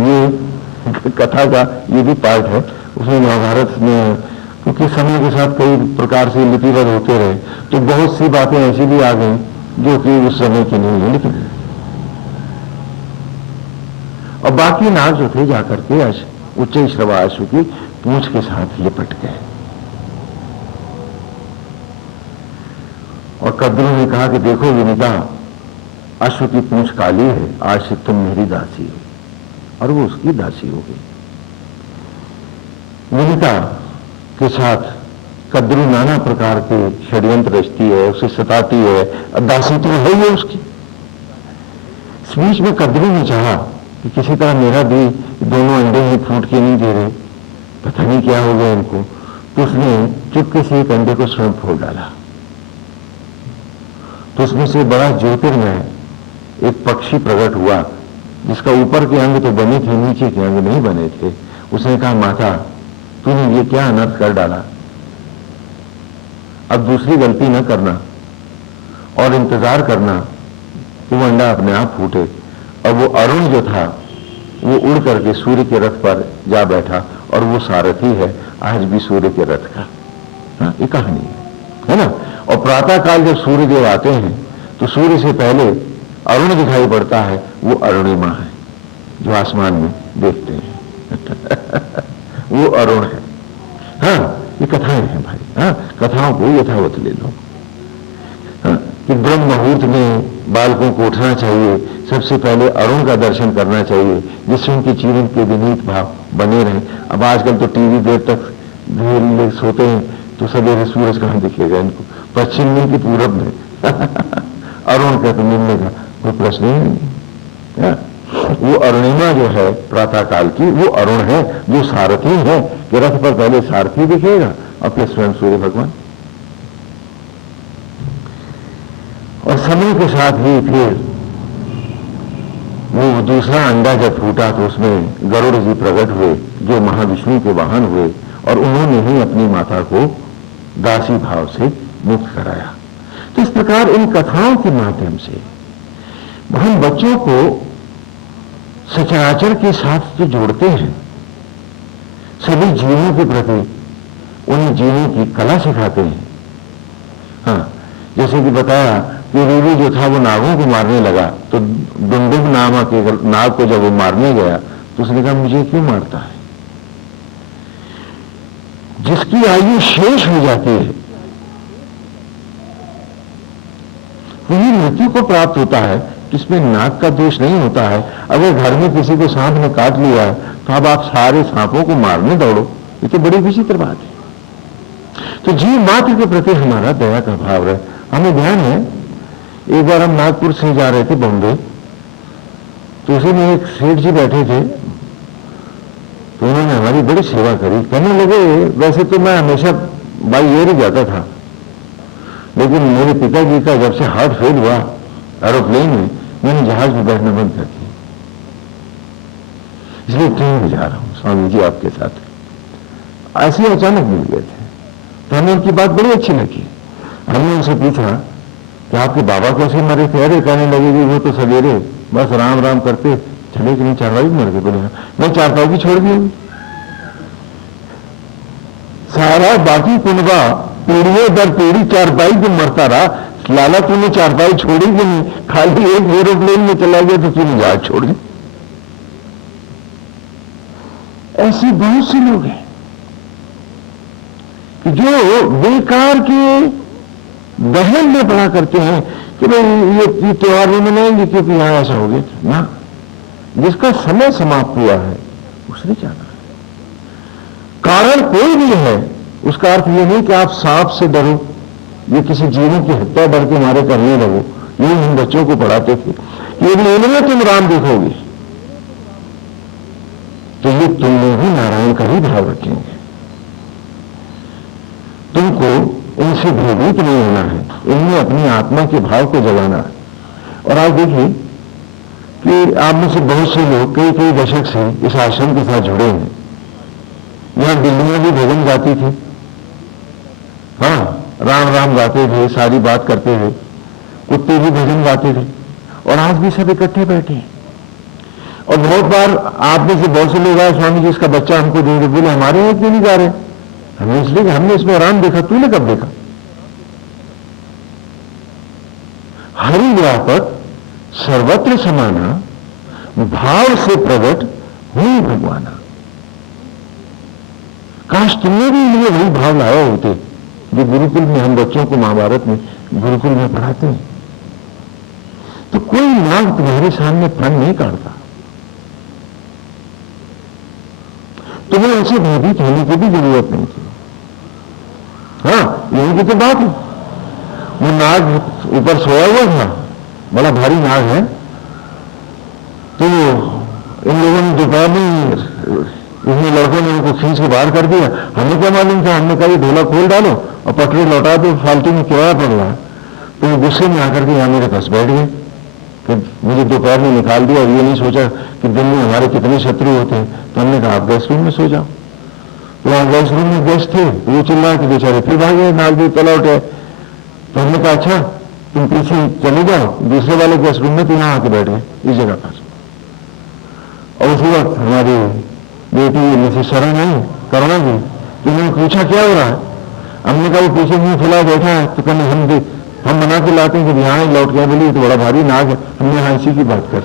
ये कथा का ये भी पार्ट है, उसमें महाभारत में, क्योंकि समय के साथ कई प्रकार से लिपिबद्ध होते रहे तो बहुत सी बातें ऐसी भी आ गई जो कि उस समय की नहीं है लिखी। और बाकी नाग जो थे जाकर के उच्चैश्रवा अश्व की पूंछ के साथ लिपट गए। और कद्रू ने कहा कि देखो विनीता, अश्व की पूंछ काली है, आज से तुम मेरी दासी हो, और वो उसकी दासी हो गई। विनीता के साथ कद्रू नाना प्रकार के षड्यंत्र रचती है, उसे सताती है, दासी तो है ही उसकी। इस बीच में कद्रू ने चाहा कि किसी तरह मेरा भी दोनों अंडे ही फूट के नहीं दे रहे, पता नहीं क्या हो गया इनको। तो उसने चुपके से एक अंडे को स्वयं फोड़ डाला तो उसमें से बड़ा ज्योतिर्मय एक पक्षी प्रकट हुआ, जिसका ऊपर के अंग तो बने थे, नीचे के अंग नहीं बने थे। उसने कहा, माता तूने ये क्या अनर्थ कर डाला, अब दूसरी गलती न करना और इंतजार करना कि वो अंडा अपने आप फूटे। और वो अरुण जो था वो उड़ करके सूर्य के रथ पर जा बैठा, और वो सारथी है आज भी सूर्य के रथ का। हाँ, ये कहानी है ना। और प्रातः काल जब सूर्य देव आते हैं तो सूर्य से पहले अरुण दिखाई पड़ता है, वो अरुणिमा है जो आसमान में देखते हैं वो अरुण है। हाँ, ये कथाएं हैं भाई। हाँ, कथाओं को यथावत ले लो। हाँ, कि ब्रह्म मुहूर्त में बालकों को उठना चाहिए, सबसे पहले अरुण का दर्शन करना चाहिए, जिससे उनके जीवन के विनीत भाव बने रहें। अब आजकल तो टीवी देर तक लोग सोते हैं, तो सवेरे सूरज कहां दिखेगा इनको, पश्चिम में कि पूरब में अरुण का तो मिलने का कोई प्रश्न ही नहीं। वो अरुणिमा जो है प्रातः काल की, वो अरुण है जो सारथी है, कि रथ पर पहले सारथी दिखेगा और फिर स्वयं सूर्य भगवान। और समय के साथ ही फिर वो दूसरा अंडा जब फूटा तो उसमें गरुड़ जी प्रकट हुए, जो महाविष्णु के वाहन हुए, और उन्होंने ही अपनी माता को दासी भाव से मुक्त कराया। तो इस प्रकार इन कथाओं के माध्यम से हम बच्चों को सचराचर के साथ जो जोड़ते हैं, सभी जीवों के प्रति उन्हें जीने की कला सिखाते हैं। हाँ, जैसे कि बताया कि रीवी जो था वो नागों को मारने लगा, तो डुंडुब नामक एक नाग को जब वो मारने गया तो उसने कहा, मुझे क्यों मारता है? जिसकी आयु शेष हो जाती है वही मृत्यु को प्राप्त होता है, इसमें नाग का दोष नहीं होता है। अगर घर में किसी को सांप ने काट लिया है तो अब आप सारे सांपों को मारने दौड़ो, ये तो बड़ी विचित्र बात है। तो जीव मात्र के प्रति हमारा दया का भाव है। हमें ध्यान है, एक बार हम नागपुर से जा रहे थे बॉम्बे, तो उसी में एक सेठ जी बैठे थे, तो उन्होंने हमारी बड़ी सेवा करी। कहने लगे, वैसे तो मैं हमेशा बाई एयर ही जाता था, लेकिन मेरे पिताजी का जब से हार्ट फेल हुआ एरोप्लेन में, मैंने जहाज में बैठना बंद कर दिया, इसलिए ट्रेन में जा रहा हूं स्वामी जी आपके साथ। ऐसे ही अचानक मिल गए थे, तो हमें उनकी बात बड़ी अच्छी लगी। हमने उनसे पूछा कि आपके बाबा कैसे मरे थे? अरे कहने लगे कि वो तो सवेरे बस राम राम करते चले कि नहीं, चारपाई मर गए। बोले मैं चारपाई भी छोड़ दी, सारा बाकी कुनबा पीढ़ियों दर पीढ़ी चारपाई भी मरता रहा। लाला तूने चारपाई छोड़ी कि नहीं? खाली एक एरोप्लेन में चला गया तो तूने जहाज छोड़ दी। ऐसे बहुत से लोग हैं कि जो बेकार के दहन में पड़ा करते हैं कि भाई ये त्योहार नहीं मनाएंगे क्योंकि यहां ऐसा हो गया था ना। जिसका समय समाप्त हुआ है उसने जाना है। कारण कोई भी है, उसका अर्थ यह नहीं कि आप सांप से डरो, ये किसी जीवन की हत्या डर के मारे करने लगो। ये हम बच्चों को पढ़ाते थे कि यदि इनमें तुम राम देखोगे तो ये तुमने भी नारायण का ही भाव रखेंगे। तुमको इनसे भयभीत नहीं होना है, इनमें अपनी आत्मा के भाव को जगाना है। और आज देखिए कि आप में से बहुत से लोग कई कई दशक से इस आश्रम के साथ जुड़े हैं। यहां दिल्ली में भी भजन गाती थी, हाँ, राम राम गाते थे, सारी बात करते थे, कुत्ते भी भजन गाते थे, और आज भी सब इकट्ठे बैठे हैं। और बहुत बार आप में से बहुत से लोग आए, स्वामी जी इसका बच्चा हमको देंगे। बोले हमारे यहाँ क्यों नहीं गा रहे? हमें इसलिए कि हमने इसमें राम देखा, तूने कब देखा? हरि व्यापक सर्वत्र समाना, भाव से प्रकट हुई भगवाना। काश तुमने भी लिए वही भाव लाया होते जो गुरुकुल में हम बच्चों को महाभारत में गुरुकुल में पढ़ाते हैं। तो कोई नाग तुम्हारे सामने फन नहीं काटता, तुम्हें उनसे भयभीत होने की भी जरूरत नहीं थी। हाँ, यही की तो बात है। वो नाग ऊपर सोया हुआ था, बड़ा भारी नाग है, तो इन लोगों ने दोपहर में इसमें लड़कों ने उनको खींच के बाहर कर दिया। हमें क्या मालूम था? हमने कहा ये ढोला खोल डालो और पटरी लौटा दो, फालतू में किराया पड़ रहा है। तो वो गुस्से में आकर के यहाँ मेरे पास बैठ गए, फिर मुझे दोपहर में निकाल दिया और ये नहीं सोचा कि दिन में हमारे कितने शत्रु होते हैं। तो हमने कहा आप गेस्ट रूम में सो जाओ। तो वहां गेस्ट रूम में गेस्ट थे, वो चिल्ला के बेचारे फिर भागे, नाल भी तला उठे। तो हमने कहा अच्छा तुम पीछे चले जाओ दूसरे वाले गेस्ट रूम में, तो यहाँ आके बैठ गए इस जगह पर। और उस वक्त हमारी बेटी मिसेस शरण आई करुणा जी, तो उन्होंने पूछा क्या हो रहा है। हमने कहा वो पीछे मुंह फुला बैठा है। तो कहने हम बना के लाते हैं कि यहाँ लौट गए, बोली तो बड़ा भारी नाग है। हमने यहाँ इसी की बात कर,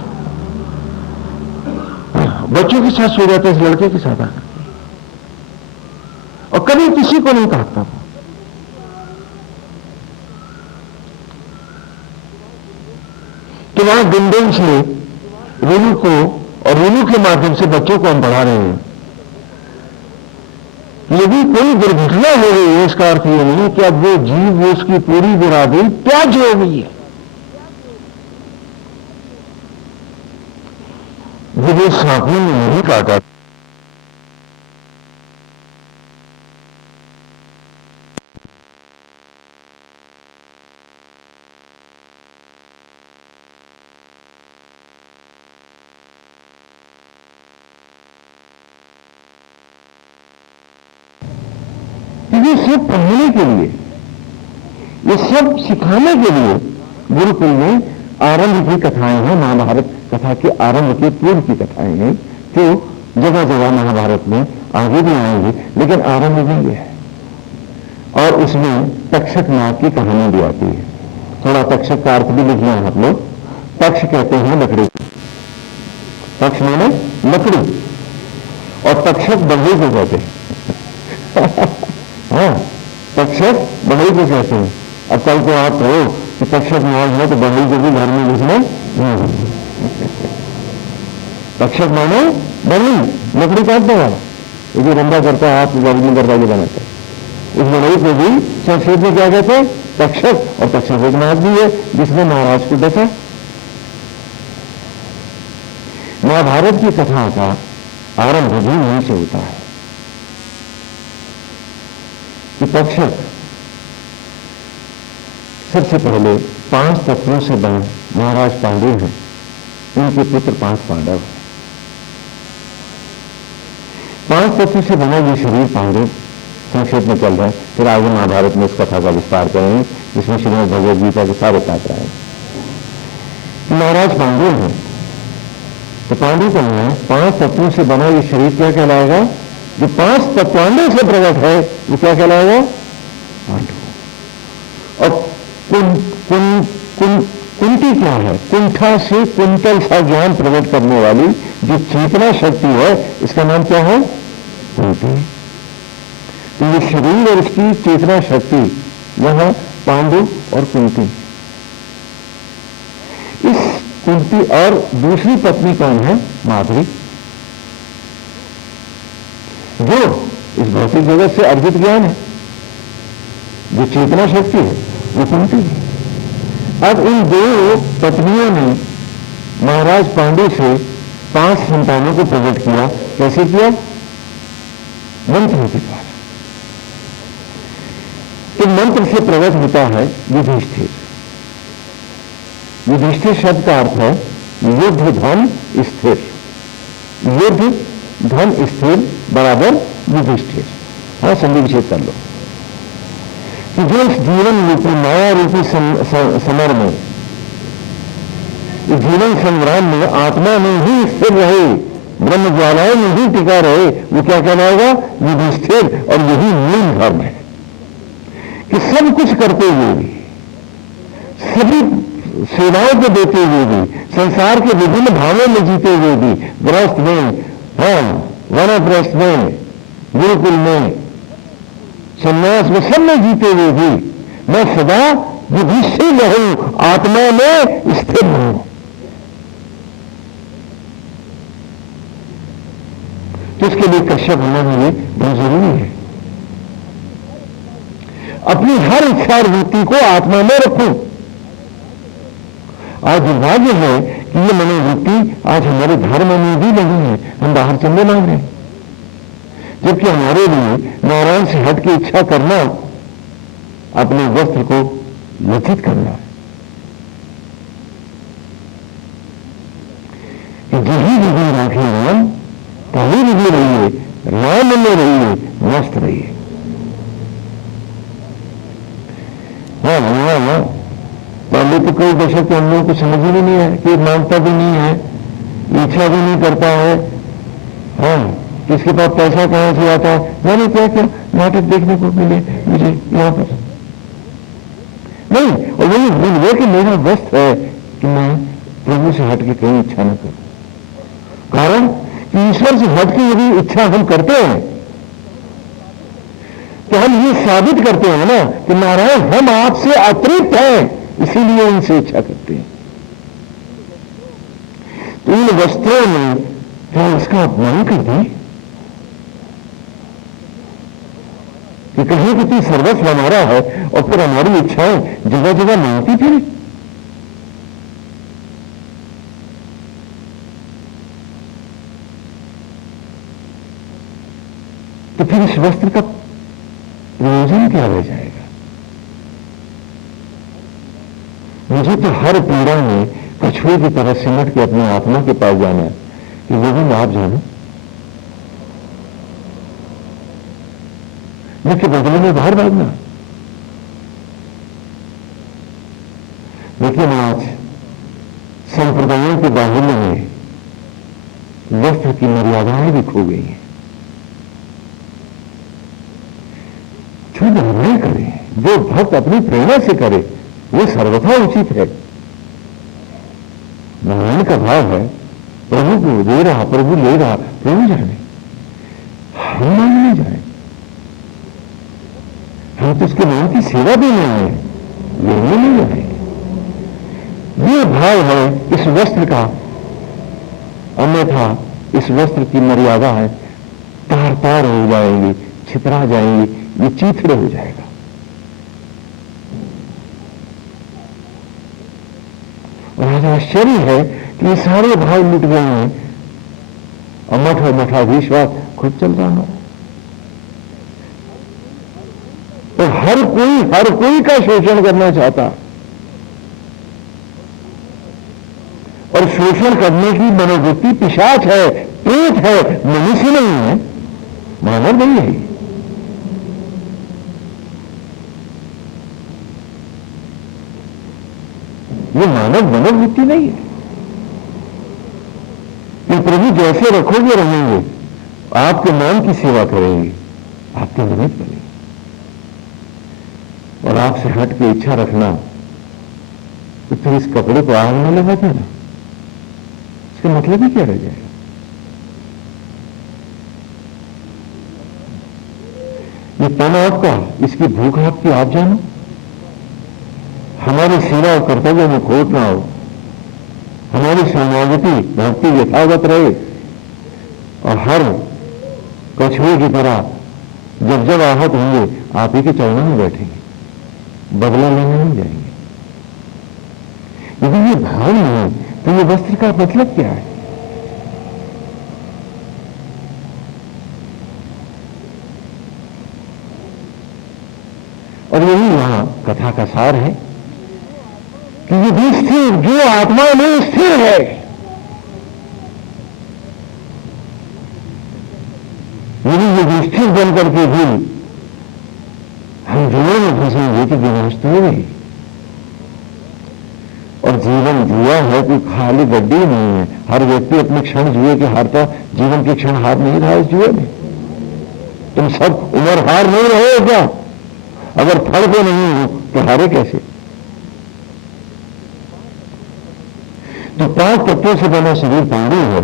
बच्चों के साथ सो जाते, इस लड़के के साथ आकर, और कभी किसी को नहीं कहता। तो वहां दिन से रूलू को और रूलू के माध्यम से बच्चों को हम पढ़ा रहे हैं। यदि कोई दुर्घटना हो गई है इसका अर्थ यह नहीं कि अब वो जीव, वो उसकी पूरी बिरादरी त्याज हो गई है। मुझे सांपों ने नहीं काटा, ये सब पढ़ने के लिए, ये सब सिखाने के लिए गुरुकुल में आरंभ की कथाएं हैं। महाभारत कथा के आरंभ के पूर्व की कथाएं हैं जो जगह जगह महाभारत में आगे भी आएंगे, लेकिन आरंभ में यह है। और उसमें तक्षक नाग की कहानी भी आती है। थोड़ा तक्षक का अर्थ भी लिख लिया आप लोग। तक्ष कहते हैं लकड़ी, तक्ष माने लकड़ी, और तक्षक बढ़ई को कहते हैं। हाँ, तक्षक बढ़ई को कहते हैं। अब कल को आप कहो कि तक्षक नाग है तो बढ़ई को भी घर में घुसने तक्षक माने बढ़ई, लकड़ी काटने वाला, ये जो रंधा करता है, आप में दरवाजे बनाते हैं, उस बढ़ई को भी संस्कृत में क्या कहते हैं, तक्षक। और तक्षक एक नाग भी है जिसने महाराज को डसा। महाभारत की कथा का आरंभ भी वहीं से होता है कि तक्षक सबसे पहले 5 तत्वों से बने महाराज पांडु हैं, उनके पुत्र 5 पांडव हैं। 5 तत्वों से बना ये शरीर पांडु संक्षेप में चल रहा है। फिर आगे महाभारत में इस कथा का विस्तार करेंगे, जिसमें श्रीमद् भगवद गीता के सारे पात्र आए। महाराज पांडु हैं तो पांडु का है 5 तत्वों से बना ये शरीर क्या कहलाएगा, जो 5 तत्वांडों से प्रकट है वो क्या कहलाएगा, पांडु। और कुंती क्या है, कुंठा से कुंतल सा ज्ञान प्रकट करने वाली जो चेतना शक्ति है, इसका नाम क्या है, कुंती। तो ये शरीर और इसकी चेतना शक्ति यहां पांडु और कुंती। इस कुंती और दूसरी पत्नी कौन है, माधुरी, जो इस भौतिक जगत से अर्जित ज्ञान है, जो चेतना शक्ति है, वो कुंती है। अब इन 2 पत्नियों ने महाराज पांडु से 5 संतानों को प्रकट किया। कैसे किया, मंत्र के द्वारा। तो मंत्र से प्रकट होता है युधिष्ठिर। युधिष्ठिर शब्द का अर्थ है युद्ध धन स्थिर, युद्ध धन स्थिर बराबर युधिष्ठिर। हाँ, संधि विच्छेद कर लो कि जो इस जीवन रूपी माया रूपी समर में, इस जीवन संग्राम में आत्मा में ही स्थिर रहे, ब्रह्म ज्वालाओं में ही टिका रहे, वो क्या कहलाएगा, युधिष्ठिर। और यही मूल धर्म है कि सब कुछ करते हुए भी, सभी सेवाओं को देते हुए भी, संसार के विभिन्न भावों में जीते हुए भी, गृहस्थ में, हाँ, वनप्रस्थ में, गुरुकुल में, संन्यास में, सब में जीते हुए भी मैं सदा युधिष्ठिर रहूं, आत्मा में स्थिर रहूं। तो इसके लिए कश्यप होना मेरे बहुत जरूरी है। अपनी हर इच्छा वृत्ति को आत्मा में रखूं। आज दुर्भाग्य है कि ये मनोवृत्ति आज हमारे धर्म में भी नहीं है। हम बाहर चंदे मांग रहे हैं, जबकि हमारे लिए नारायण से हट के इच्छा करना अपने वस्त्र को लज्जित करना है। कि जही विधि राखी राम तही विधि रहिए, राम में रहिए, मस्त रहिए। हाँ, पहले तो कोई दशक के हम लोगों को समझ ही नहीं है, कि मांगता भी नहीं है, इच्छा भी नहीं करता है। हाँ, किसके पास पैसा कहां से आता है, मैंने क्या क्या नाटक देखने को मिले मुझे यहां पर नहीं। और वही भूल गया कि मेरा वस्त है कि मैं प्रभु से हट के कहीं इच्छा न करूं। कारण कि ईश्वर से हट के यदि इच्छा हम करते हैं तो हम ये साबित करते हैं ना कि नारायण हम आपसे अतृप्त हैं, इसीलिए उनसे इच्छा करते हैं। तो इन वस्त्रों में क्या इसका अपमान कर दें कि कहीं कितनी सर्वस्व हमारा है और फिर हमारी इच्छाएं जगह जगह मांगती फिर। तो फिर इस वस्त्र का प्रयोजन क्या रह जाएगा? मुझे तो हर पीड़ा में कछुए की तरह सिमट के अपनी आत्मा के पास जाना है कि गोविंद आप जानो, मुझके बदले में बाहर भागना। लेकिन आज संप्रदायों के बाहुल्य में वस्त्र की मर्यादाएं भी खो गई हैं। जो निर्णय करे, जो भक्त अपनी प्रेरणा से करे, वो सर्वथा उचित है। नारायण का भाव है प्रभु को दे रहा, प्रभु ले रहा, प्रभु जाने, हम मांगने जाए, हम तो उसके नाम की सेवा देने आए, लेने नहीं आए। ये भाव है इस वस्त्र का। अन्यथा इस वस्त्र की मर्यादा है, तार तार हो जाएंगी, छितरा जाएंगी, ये चीथड़े हो जाएगा। और आज आश्चर्य है कि ये सारे भाव लुट गए हैं और मठ और मठाधीशवाद खुद चल रहा है। तो हर कोई का शोषण करना चाहता, और शोषण करने की मनोवृत्ति पिशाच है, प्रेत है, मनुष्य नहीं है, मानव नहीं है। ये मानव मनोवृत्ति नहीं है। ये प्रभु जैसे रखोगे रहेंगे, आपके नाम की सेवा करेंगे, आपके निमित्त बनेंगे। और आपसे हट के इच्छा रखना तो फिर इस कपड़े को आग न लगा देना, इसका मतलब ही क्या रह जाएगा? ये तन आपका, इसकी भूख आपकी, आप जानो। हमारी सेवा और कर्तव्य में खोट ना हो, हमारी शरणागति भक्ति यथावत रहे, और हर कछुए की तरह जब जब आहत होंगे आप ही के चरणों में बैठेंगे, बदला लेने नहीं जाएंगे। यदि ये भाव नहीं तो ये वस्त्र का मतलब क्या है? और यही यहां कथा का सार है कि ये भी स्थिर, जो आत्मा में स्थिर है, यदि ये स्थिर बनकर के भी हम जुए में फंसेंगे तो विनाश तो हो गई। और जीवन जुआ है, कोई खाली गड्डी नहीं है। हर व्यक्ति अपने क्षण जुए के हारता, जीवन के क्षण हार नहीं रहा इस जुए में। तुम सब उम्र हार नहीं रहे हो क्या? अगर फल पे नहीं हो तो हारे कैसे? तो 5 तत्वों से बना शरीर पांडु है।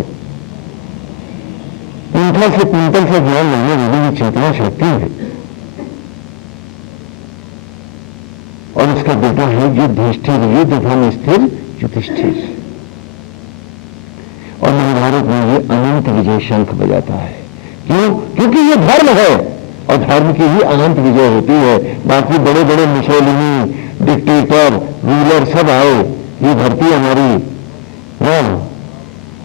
पींठा से पींटल से ज्ञान लेने वाली की चेतना शक्ति है, और उसका बेटा है युधिष्ठिर, युद्धधन स्थिर युधिष्ठिर। और महाभारत में ये अनंत विजय शंख बजाता है। क्यों? क्योंकि ये धर्म है, और धर्म की ही अनंत विजय होती है। बाकी बड़े बड़े मुसोलिनी, डिक्टेटर, रूलर सब आए, ये धरती हमारी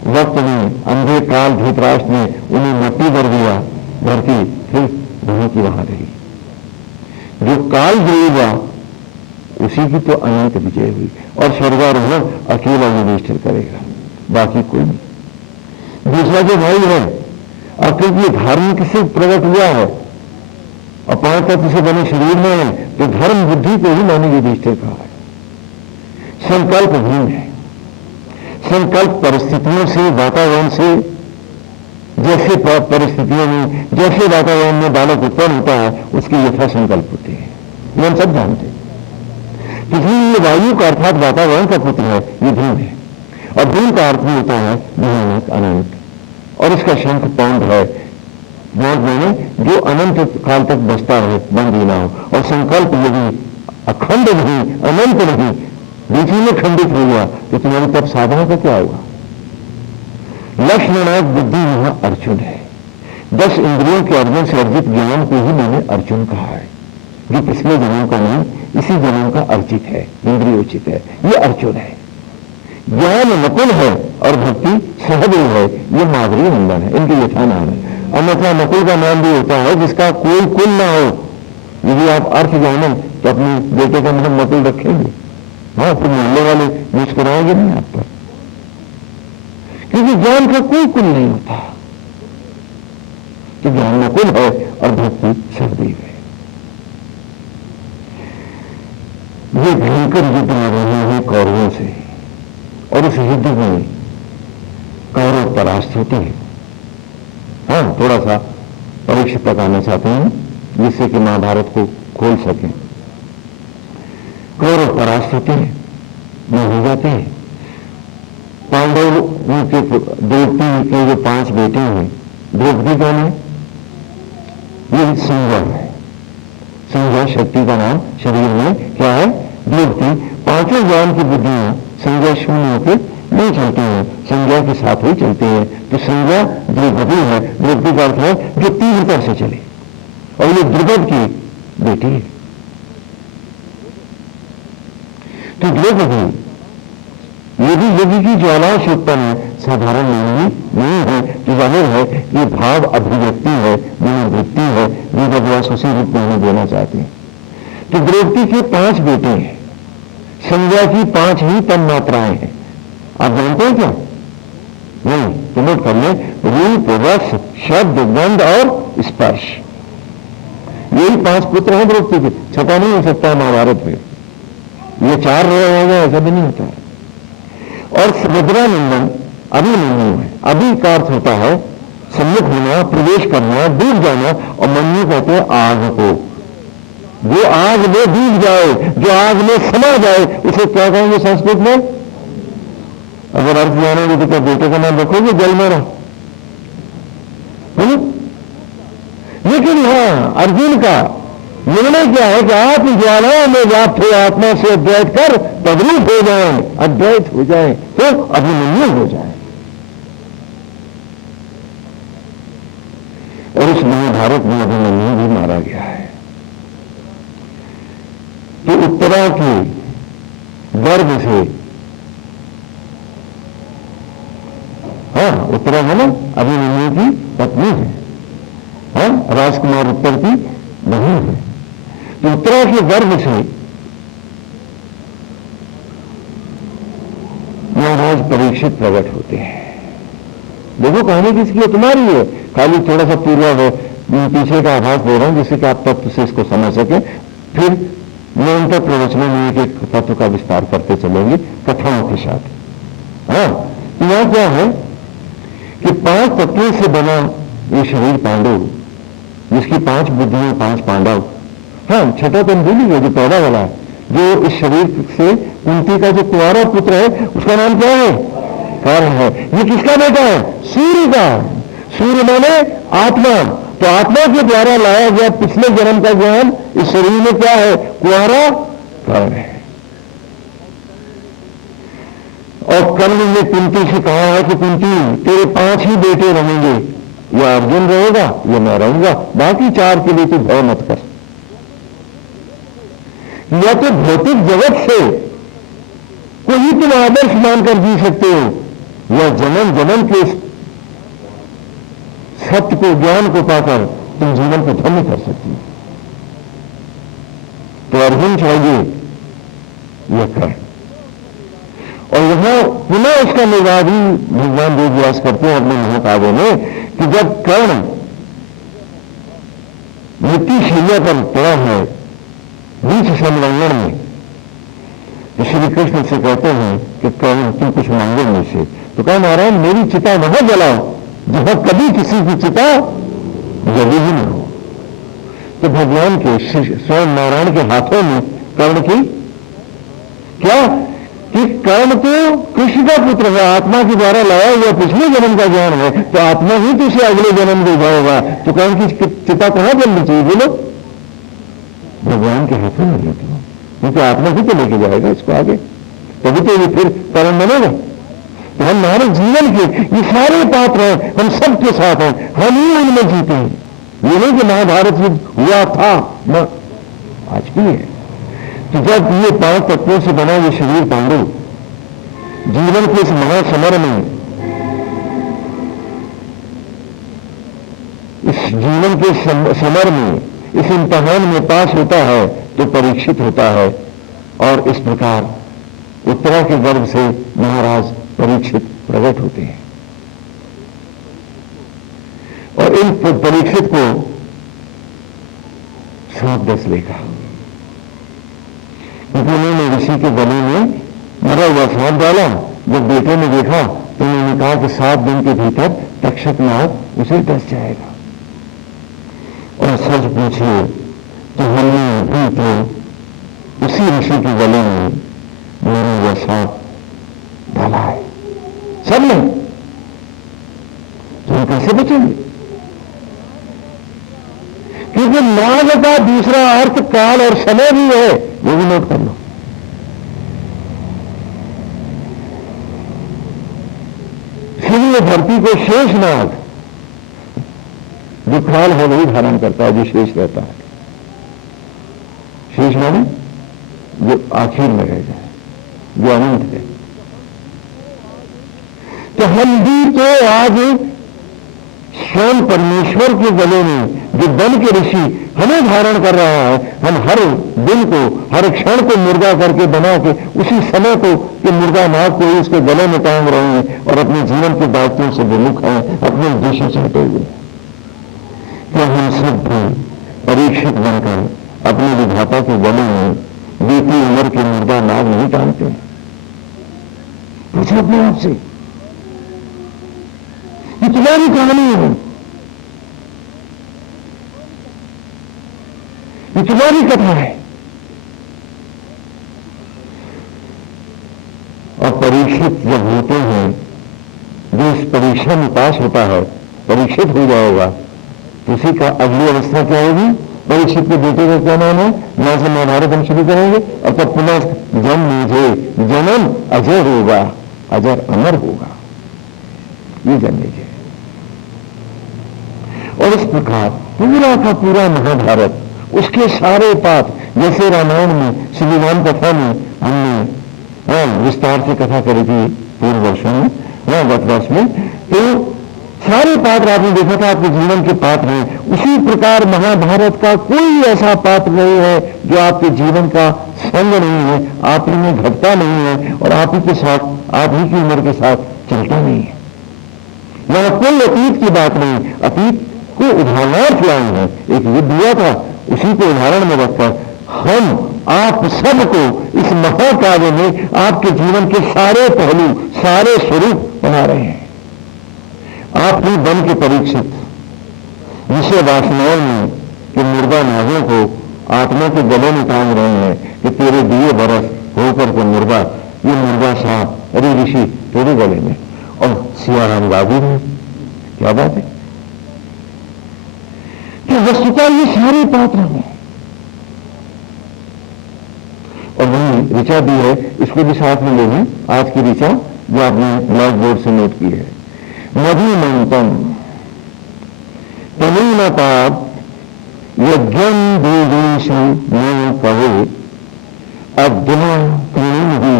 वक्त में अंधे काल धृतराष्ट्र ने उन्हें मट्टी कर दिया, धरती फिर वहां की वहां रही। जो काल हुआ उसी की तो अनंत विजय हुई। और स्वर्गारोहण अकेला युधिष्ठिर करेगा, बाकी कोई नहीं। दूसरा जो भाई है, और क्योंकि धार्मिक से प्रकट हुआ है और 5 तत्व से बने शरीर में है, तो धर्म बुद्धि को ही माने युधिष्ठिर कहा है। संकल्प भिन्न है। संकल्प परिस्थितियों से, वातावरण से, जैसे परिस्थितियों में, जैसे वातावरण में बालक उत्पन्न होता है उसकी यथा संकल्प होती है, ये हम सब जानते हैं। इसलिए ये वायु का अर्थात वातावरण का पुत्र है, ये भिन्न है। और भिन्न का अर्थ होता है भयानक, अनंत। और इसका शंख पौंड है, पौंड मैंने जो अनंत काल तक बचता रहे, बंद ही ना हो। और संकल्प यदि अखंड नहीं, अनंत नहीं, बीच में खंडित हो गया तो तुम्हारी तब साधना का क्या होगा? लक्ष्मणाक बुद्धि यहां अर्जुन है। 10 इंद्रियों के अर्जन से अर्जित ज्ञान को ही मैंने अर्जुन कहा है, जो पिछले जन्म का नहीं, इसी जन्म का अर्जित है, इंद्रियोचित है, ये अर्जुन है। ज्ञान नकुल है और भक्ति सहदेव है, ये माधुरी नंदन है, इनके यथा नाम है। अन्यथा नकुल का नाम भी होता है जिसका कोई कुल ना हो। यदि आप अर्थ जाने तो अपने बेटे का नाम नकुल रखेंगे, हाँ, फिर मोहल्ले वाले मुस्कुराएंगे नहीं आप पर, क्योंकि ज्ञान का कोई कुल नहीं होता। तो ज्ञान नकुल है और भक्ति सहदेव है। ये भयंकर युद्ध आ रहे हैं कौरवों से, और उस युद्ध में कौरव परास्त होते हैं। हाँ, थोड़ा सा परीक्षित तक आना चाहते हैं जिससे कि महाभारत को खोल सकें। कौरव परास्त होते हैं, न हो जाते हैं। पांडवों के द्रौपदी के जो 5 बेटे हैं, द्रौपदी कौन है? ये संज्ञा है। संज्ञा शक्ति का नाम, शरीर में क्या है? द्रौपदी। 5 ज्ञान की बुद्धियां संज्ञा शून्य होकर नहीं चलती हैं, संज्ञा के साथ ही चलते हैं। तो संज्ञा द्रौपदी है। द्रौपदी का अर्थ है जो तीव्रता से चले, और ये द्रुपद की बेटी है। तो द्रौपदी ये भी यदि की ज्वालाओं से उत्पन्न है, साधारण नहीं है। तो जाहिर है ये भाव अभिव्यक्ति है, मनोवृत्ति है, वेदव्यास उसी रूप में हमें देना चाहते हैं। तो द्रौपदी के 5 बेटे हैं, संज्ञा की 5 ही तन मात्राएं हैं। आप जानते हैं क्या? नहीं तो नोट कर लें, रूप, रस, शब्द, गंध और स्पर्श, यही 5 पुत्र हैं द्रौपदी के। 6 नहीं हो सकता महाभारत में, ये 4 रहेगा ऐसा भी नहीं होता है। और सुभद्रा नंदन अभी नहीं है। अभी का अर्थ होता है सम्मुख होना, प्रवेश करना, डूब जाना। और मन्यु कहते हैं आग को, जो आग में डूब जाए, जो आग में समा जाए, उसे क्या कहेंगे संस्कृत में? अगर अर्थ जानेंगे तो क्या बेटे का नाम रखोगे जल में रहो? लेकिन हाँ, अर्जुन का निर्णय क्या है कि आप ज्वालाओं में व्याप्त हो आत्मा से अद्वैत कर तद्रूप हो जाए, अद्वैत हो जाए, तो अभिमन्यु हो जाए। और इस महाभारत में अभिमन्यु भी मारा गया है। तो उत्तरा के गर्भ से, हाँ, उत्तरा है ना अभिमन्यु की पत्नी है, हाँ, राजकुमार उत्तर की बहन है। तो उत्तरा के गर्भ से महाराज परीक्षित प्रकट होते हैं। देखो कहानी किसकी है? तुम्हारी है। खाली थोड़ा सा पूर्व पीछे का आभास दे रहा हूं जिससे कि आप तत्व से इसको समझ सके। फिर निरंतर प्रवचनों में एक तत्व का विस्तार करते चलेंगे कथाओं के साथ। हाँ, यहां क्या है कि 5 तत्वों से बना ये शरीर पांडव, जिसकी 5 बुद्धियां, 5 पांडव। हाँ, छठा तो भूल गए, जो पैदा वाला है, जो इस शरीर से कुंती का जो कुंवारा पुत्र है, उसका नाम क्या है? कर्ण है। ये किसका बेटा है? सूर्य का। सूर्य माने आत्मा। तो आत्मा के द्वारा लाया गया पिछले जन्म का ज्ञान इस शरीर में क्या है? कुंवारा कर्ण है। और कर्ण ने कुंती से कहा है कि कुंती तेरे 5 ही बेटे रहेंगे, या अर्जुन रहेगा या मैं रहूंगा, बाकी 4 के लिए तू भय मत कर। या तो भौतिक जगत से कोई तुम आदर्श मानकर जी सकते हो, या जन्म जन्म के सत्य को, ज्ञान को पाकर तुम जीवन को धन्य कर सकती हो। तो अर्जुन चाहिए यह कर। और यहां पुनः उसका निर्वाह भी भगवान वेद व्यास करते हैं अपने महाकाव्य में कि जब कर्ण मृत्यु शैया पर पड़ा है बीच संलग्न में, तो श्री कृष्ण से कहते हैं कि कर्ण तुम कुछ मांगो मुझसे। तो कहा नारायण मेरी चिता वहां जलाओ जहां कभी किसी की चिता जली ही न हो। तो भगवान के स्वयं नारायण के हाथों में कर्ण की क्या कि कर्ण तो कृष्ण का पुत्र है, आत्मा के द्वारा लाया हुआ पिछले जन्म का ज्ञान है, तो आत्मा ही तो उसे अगले जन्म दे जाएगा। तो कर्ण की चिता कहां जलनी चाहिए बोलो? भगवान के हाथों में लेते हो, क्योंकि आत्मा ही तो लेके जाएगा इसको आगे, तभी तो ये फिर कर्ण बनेगा। तो हम हमारे जीवन के ये सारे पात्र हैं, हम सबके साथ हैं, हम ही उनमें जीते हैं। ये नहीं कि महाभारत युद्ध हुआ था न, आज भी है। तो जब ये 5 तत्वों से बना ये शरीर पांडु जीवन के इस महासमर में, इस जीवन के समर में, इस इम्तिहान में पास होता है तो परीक्षित होता है। और इस प्रकार उत्तरा के गर्भ से महाराज परीक्षित प्रकट होते हैं। और इन परीक्षित को सांप डस लेगा, क्योंकि उन्होंने ऋषि के गले में मरा हुआ सांप डाला। जब बेटे ने देखा तो उन्होंने कहा कि 7 दिन के भीतर तक्षक नाग उसे डस जाएगा। और सच पूछिए तो हमने अभी तो उसी ऋषि के गले में मरा हुआ सांप डाला है सबने, तो हम कैसे बचेंगे? क्योंकि नाग का दूसरा अर्थ काल और समय भी है, वो भी नोट कर लो। इसलिए धरती को शेष नाग, जो काल है वही धारण करता है, जो शेष रहता है। शेष माने जो आखिर में रह जाए, जो अनंत है। तो हम भी तो आज स्वयं परमेश्वर के गले में जो बन के ऋषि हमें धारण कर रहा है, हम हर दिन को, हर क्षण को मुर्दा करके बना के उसी समय को कि मुर्दा नाग को उसके गले में टांग रहे हैं और अपने जीवन के दायित्वों से विमुख हैं, अपने उद्देश्यों से हटे हुए। तो हम सब भी परीक्षित बनकर अपने विधाता के गले में बीती उम्र के मुर्दा नाग नहीं टांगते। पूछो अपने आप से, ये तुम्हारी कहानी है, ये तुम्हारी कथा है। और परीक्षित जब होते हैं, जो इस परीक्षा में पास होता है, परीक्षित हो जाएगा, तो उसी का अगली अवस्था क्या होगी? परीक्षित के बेटे का क्या नाम है? वहां से महाभारत हम शुरू करेंगे और तब पुनः जन्म अजय होगा, अजर अमर होगा, ये जन्म है। और इस प्रकार पूरा का पूरा महाभारत, उसके सारे पाठ, जैसे रामायण में श्रीराम कथा में हमने विस्तार से कथा करी थी पूर्व वर्षों में, गत वर्ष में, तो सारे पात्र आपने देखा था आपके जीवन के पात्र हैं। उसी प्रकार महाभारत का कोई ऐसा पात्र नहीं है जो आपके जीवन का संग नहीं है, आप ही में घटता नहीं है और आप ही के साथ, आप ही की उम्र के साथ चलता नहीं है। वहां कोई अतीत की बात नहीं, अतीत को उदाहरणार्थ लाए हैं। एक युद्ध हुआ था, उसी को उदाहरण में रखकर हम आप सबको इस महाकाव्य में आपके जीवन के सारे पहलू, सारे स्वरूप बना रहे हैं। आप ही बन के परीक्षित विषय वासनाओं में कि मुर्दा नागों को आत्मा के गले में टांग रहे हैं कि तेरे दिए बरस होकर के मुर्दा, ये मुर्दा सांप, अरे ऋषि तेरे गले में, और सियाराम गावी में। क्या बात है? तो वस्तुतः ये सारे पात्र हैं। और वही ऋचा भी है, इसको भी साथ में ले लें, आज की ऋचा जो आपने ब्लैक बोर्ड से नोट की है। मधुमंतम तनुनपाद यज्ञम देवेशु न कहे अद्या ही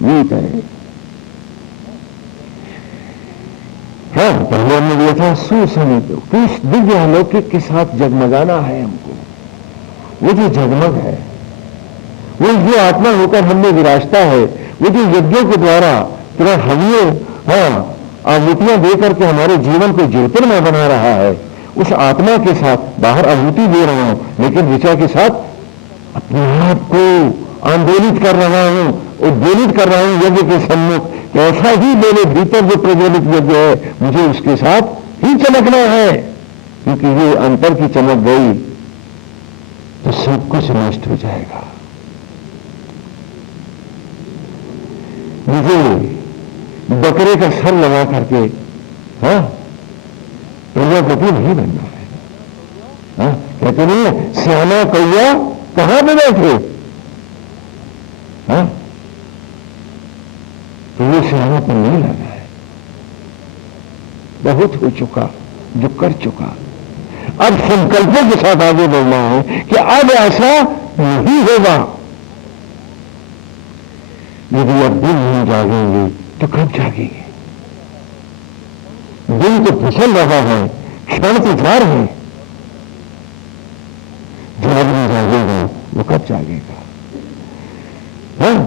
गीत है। हाँ, पहले हमने लिया था सुसंग, कुछ दिव्य अलौकिक के साथ जगमगाना है हमको। वो जो जगमग है, वो जो आत्मा होकर हमने विराजता है, वो जो यज्ञों के द्वारा कि हवियों, हाँ, आहुतियां दे करके हमारे जीवन को ज्योतिर्मय बना रहा है, उस आत्मा के साथ बाहर आहुति दे रहा हूं, लेकिन ऋचा के साथ अपने आप को आंदोलित कर रहा हूं, उद्वेलित कर रहा हूं यज्ञ के सम्मुख। ऐसा ही मेरे भीतर जो प्रज्वलित यज्ञ है, मुझे उसके साथ ही चमकना है, क्योंकि ये अंतर की चमक गई तो सब कुछ नष्ट हो जाएगा। मुझे बकरे का सर लगा करके, हाँ, प्रजापति नहीं बनना है। हाँ, कहते नहीं है श्यामा कौआ कहां पे बैठे, हाँ, तो वो श्यामा पर नहीं लगा है। बहुत हो चुका, जो कर चुका। अब संकल्पों के साथ आगे बढ़ना है कि अब ऐसा नहीं होगा। यदि अब दिन नहीं जागेंगे तो कब जागेंगे? दिन तो फिसल रहा है, क्षण तो जा रहे हैं, जब नहीं जागेगा वो कब जागेगा? हाँ,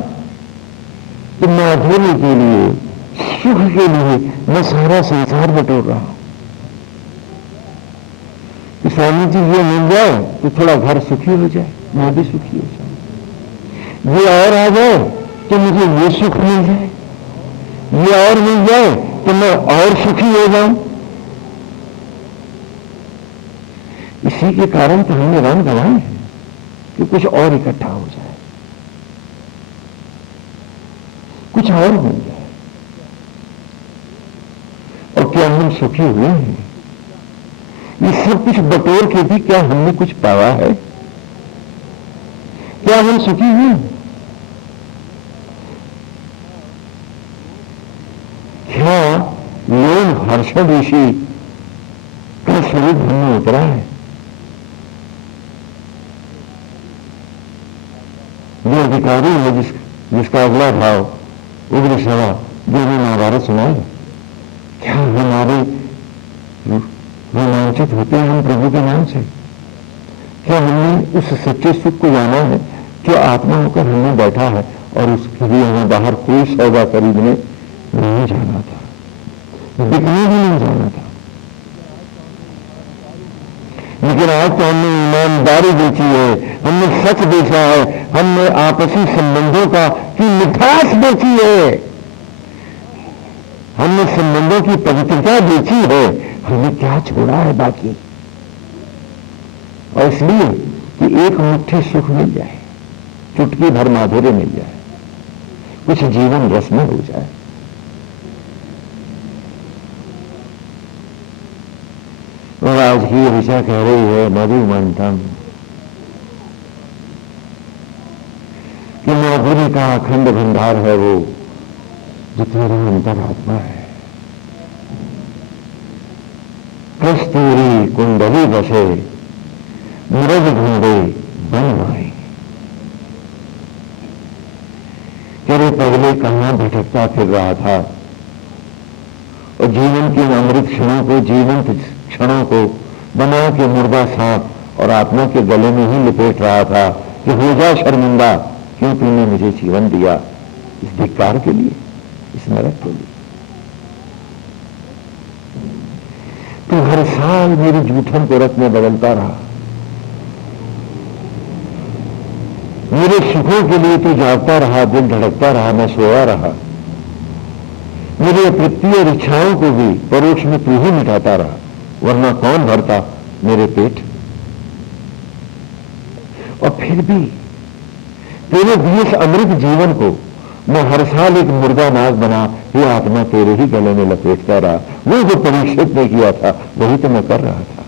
तो माधुर्य के लिए, सुख के लिए मैं सारा संसार बटोर रहा हूं। स्वामी जी ये मिल जाए तो थोड़ा घर सुखी हो जाए, मैं भी सुखी हो जाए। ये और आ जाए तो मुझे ये सुख मिल जाए, ये और मिल जाए तो मैं और सुखी हो जाऊं। इसी के कारण तो हमने रंग गवाए हैं कि कुछ और इकट्ठा हो जाए, कुछ और मिल जाए। और क्या हम सुखी हुए हैं? ये सब कुछ बटोर के भी क्या हमने कुछ पाया है? क्या हम सुखी हुए? क्या लोग हर्षण ऋषि का स्वरूप हमने उतरा है? जो अधिकारी है, जिसका अगला भाव उग्र सभा जो भी महाभारत सुनाए, क्या हमारे रोमांचित होते हैं हम प्रभु के नाम से? क्या हमने उस सच्चे सुख को जाना है जो आत्मा होकर हमने बैठा है, और उसके लिए हमें बाहर कोई सौदा खरीदने नहीं जाना था, बिकने भी नहीं जाना था। लेकिन आज तो हमने ईमानदारी बेची है, हमने सच बेचा है, हमने आपसी संबंधों का की मिठास बेची है, हमने संबंधों की पवित्रता बेची है। हमने क्या छोड़ा है बाकी? और इसलिए कि एक मुट्ठी सुख मिल जाए, चुटकी भर माधुर्य मिल जाए, कुछ जीवन रसमय हो जाए। और आज की ऋचा कह रही है मधुमंथम कि माधुर्य का अखंड भंडार है वो जो तेरा अंतरात्मा है। कस्तूरी कुंडली बसे मृग ढूंढे बनवाई। तेरे पगले कहां भटकता फिर रहा था और जीवन के अमृत क्षणों को, जीवंत क्षणों को बना के मुर्दा सांप और आत्मा के गले में ही लिपेट रहा था कि हो जा शर्मिंदा, क्यों तूने मुझे जीवन दिया? इस धिक्कार के लिए, इस नरक के लिए। तू हर साल मेरी जूठन को रथ में बदलता रहा, मेरे सुखों के लिए तू जागता रहा, दिल धड़कता रहा, मैं सोया रहा। मेरी अतृप्तीय इच्छाओं को भी परोक्ष में तू ही मिटाता रहा, वरना कौन भरता मेरे पेट? और फिर भी तेरे दिए इस अमृत जीवन को मैं हर साल एक मुर्दा नाग बना, ये आत्मा तेरे ही गले में लपेटता रहा। वो जो परीक्षित ने किया था वही तो मैं कर रहा था।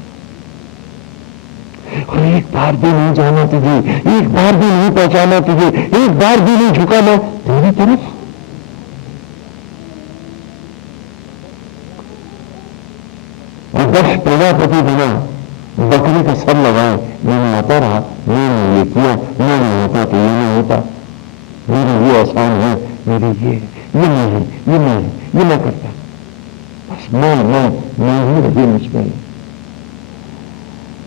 और एक बार भी नहीं जाना तुझे, एक बार भी नहीं पहचाना तुझे, एक बार भी नहीं झुका मैं तेरी तरफ। और 10 प्रजापति बना, बकरी का सर लगाए, मैंने आता रहा, मैंने ये किया, मैंने होता तो ये नहीं होता, मेरा ये आसान है, मेरे ये नहीं, ये नहीं, ये मैं करता, बस मैं ही रही मुझमें।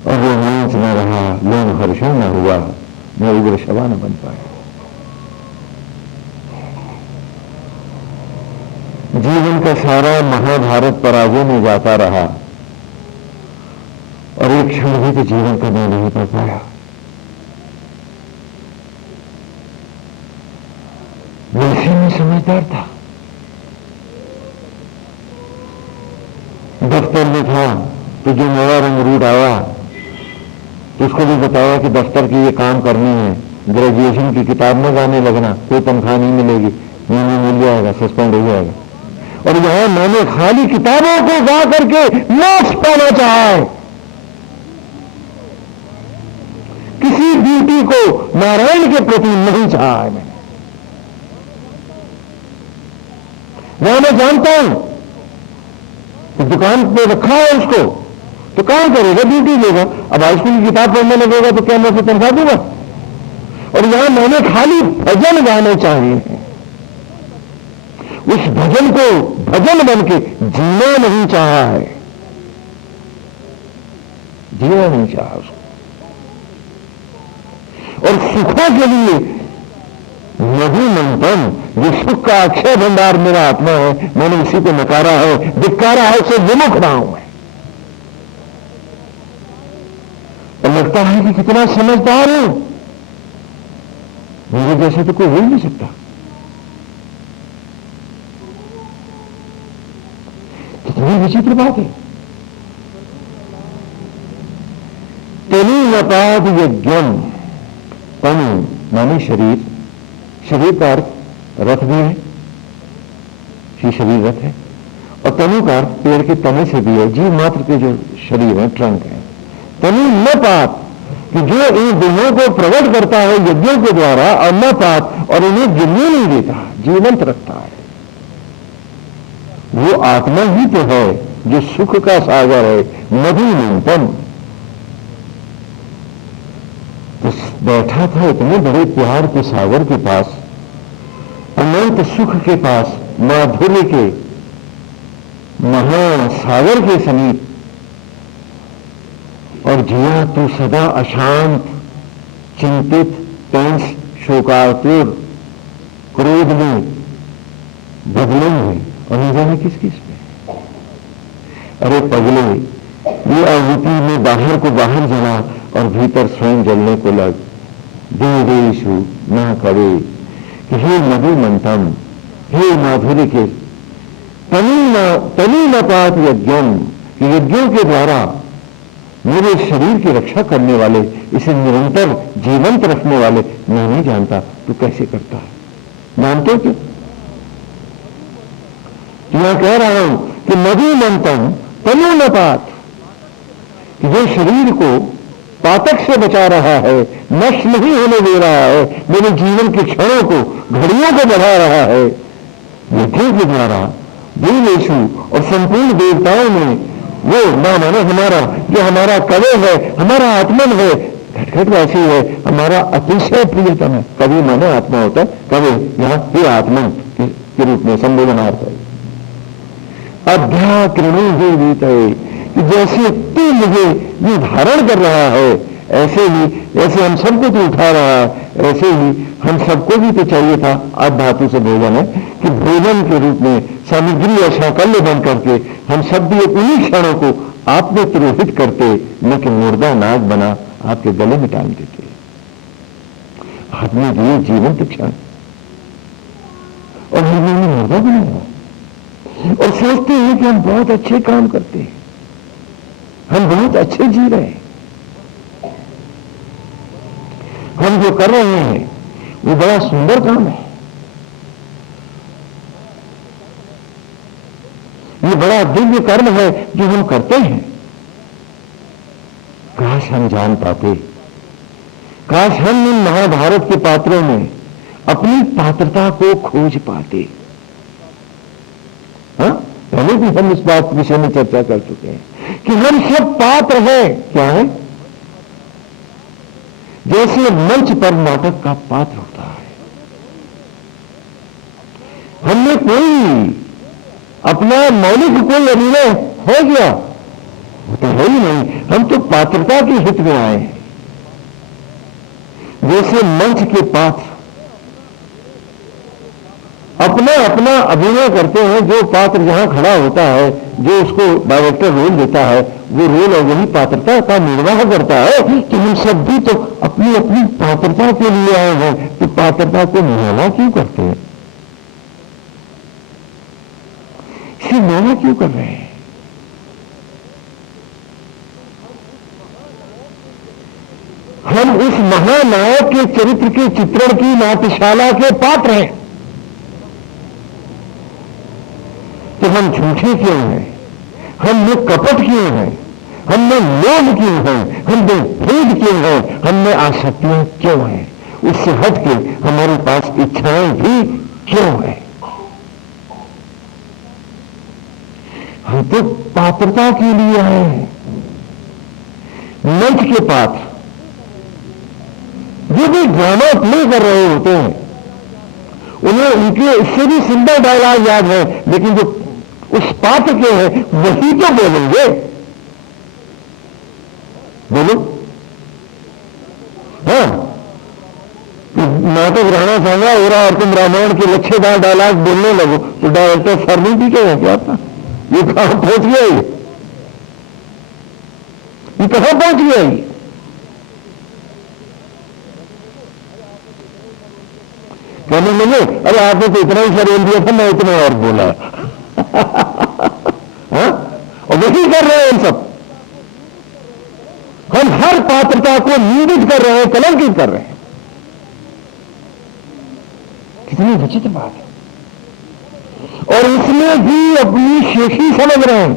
और वो नाच न रहा, लोग हर्षण न हुआ, मैं उग्र सभा न बन पाया। जीवन का सारा महाभारत पराजय में जाता रहा और एक क्षण भी तो जीवन करने नहीं पा पाया। वैसे में समझदार था, दफ्तर में था तो जो नया रंगरूट आया तो उसको भी बताया कि दफ्तर की ये काम करनी है, ग्रेजुएशन की किताब में जाने लगना, कोई तनख्वाह नहीं मिलेगी, महीने मिल जाएगा, सस्पेंड हो जाएगा। और यहां मैंने खाली किताबों को गा करके मोक्ष पाना चाहा है, किसी ड्यूटी को नारायण के प्रति नहीं चाहा है। मैंने वहां मैं जानता हूं तो दुकान पे रखा है उसको, तो काम करेगा, ड्यूटी देगा। अब हाईस्कूल की किताब पढ़ने लगेगा तो क्या मैं उसे तनख्वाह दूंगा? और यहां मैंने खाली भजन गाने चाहिए, उस भजन को भजन बन के जीना नहीं चाहा है, जीना नहीं चाहा उसको। और सुखों के लिए नदी मंथन, जो सुख का अक्षय भंडार मेरा आत्मा है, मैंने उसी को नकारा है, धिक्कारा है, उसे विमुख रहा हूं मैं। और लगता है कि कितना समझदार हूं, मेरे जैसे तो कोई हो ही नहीं सकता। कितनी विचित्र बात है। तनु नपाद यज्ञम, तनु माने शरीर, शरीर का अर्थ रथ भी है, कि शरीर रथ है, और तनु का अर्थ पेड़ के तने से भी है, जीव मात्र के जो शरीर है, ट्रंक है। तनु न पात, कि जो इन दोनों को प्रकट करता है यज्ञों के द्वारा, और न पात, और इन्हें गिरने नहीं देता, जीवंत रखता है, वो आत्मा ही तो है जो सुख का सागर है, मधुमंथन। तो बैठा था इतने बड़े प्यार के सागर के पास, अनंत सुख के पास, माधुर्य के महासागर के समीप, और जिया तो सदा अशांत, चिंतित, टेंस, शोकातुर, क्रोध में, बदले में, और न जाने किस किस में। अरे पगले, ये आहुति में बाहर को बाहर जला और भीतर स्वयं जलने को लग। देवेशु न करे कि हे मधुमंथम, हे माधुर्य के तनी न पात यज्ञम, कि यज्ञों के द्वारा मेरे शरीर की रक्षा करने वाले, इसे निरंतर जीवंत रखने वाले मैं नहीं जानता, तू कैसे करता है? जानते हो क्यों? मैं कह रहा हूं कि मधुमंथम तनु न पात, कि जो शरीर को पातक से बचा रहा है, नष्ट नहीं होने दे रहा है, मेरे जीवन के क्षणों को, घड़ियों को बढ़ा रहा है, यज्ञों के द्वारा देवेशु, और संपूर्ण देवताओं में वो ना माने हमारा, जो हमारा कवि है, हमारा आत्मन है, घटघट वासी है, हमारा अतिशय प्रियतम है। कवि माने आत्मा होता है, कवि यहां ये आत्मन के रूप में संबोधनार्थ है। अध्याकृणु ही रीत है, कि जैसे तू मुझे ये धारण कर रहा है, ऐसे ही, ऐसे हम सबको तो उठा रहा है, ऐसे ही हम सबको भी तो चाहिए था। आज धातु से भोजन है कि भोजन के रूप में सामग्री और साकल्य बन करके हम सब भी उन्हीं क्षणों को आप में तिरोहित करते, न कि मुर्दा नाग बना आपके गले में टांग देते। हाथ में दिए जीवंत क्षण, और हमने मुर्दा बनाया, और सोचते हैं कि हम बहुत अच्छे काम करते हैं, हम बहुत अच्छे जी रहे हैं। हम जो कर रहे हैं वो बड़ा सुंदर काम है, ये बड़ा दिव्य कर्म है जो हम करते हैं। काश हम जान पाते, काश हम इन महाभारत के पात्रों में अपनी पात्रता को खोज पाते। हाँ, पहले भी हम इस बात विषय में चर्चा कर चुके हैं कि हम सब पात्र हैं। क्या है? जैसे मंच पर नाटक का पात्र होता है, हमने कोई अपना मौलिक कोई अभिनय हो गया, वो तो है ही नहीं, हम तो पात्रता के हित में आए हैं। जैसे मंच के पात्र अपना अपना अभिनय करते हैं। जो पात्र जहां खड़ा होता है, जो उसको डायरेक्टर रोल देता है, वो रोल और वही पात्रता का निर्वाह करता है। तो हम सब भी तो अपनी अपनी पात्रता के लिए आए हैं, तो पात्रता को निभाना क्यों करते हैं? इसे निभाना क्यों कर रहे हैं? हम उस महानायक के चरित्र के चित्रण की नाट्यशाला के पात्र हैं, तो हम झूठे क्यों हैं? हम में कपट क्यों हैं? हम में लोभ क्यों हैं? हम में भेद क्यों हैं? हम में आसक्तियां क्यों हैं? उससे हट के हमारे पास इच्छाएं भी क्यों हैं? हम तो पात्रता के लिए आए हैं। मंच के पात्र जो भी ड्रामा प्ले कर रहे होते हैं, उन्हें उनके इससे भी सुंदर डायलॉग याद है, लेकिन जो उस पात्र के हैं वही तो बोलेंगे। बोलो, हाँ, नाटक रहना चाहूंगा हो रहा और तुम रामायण के लच्छेदार डायलॉग बोलने लगो तो डायरेक्टर सर नहीं पीछे क्या अपना? ये कहां पहुंच गया? ये कहां पहुंच गया? ये कहने लगे, अरे आपने तो इतना ही शरीर दिया था, मैं इतना और बोला। हाँ? और वही कर रहे हैं हम सब। हम हर पात्रता को निंदित कर रहे हैं, कलंकित कर रहे हैं। कितनी विचित्र बात है। और इसमें भी अपनी शेखी समझ रहे हैं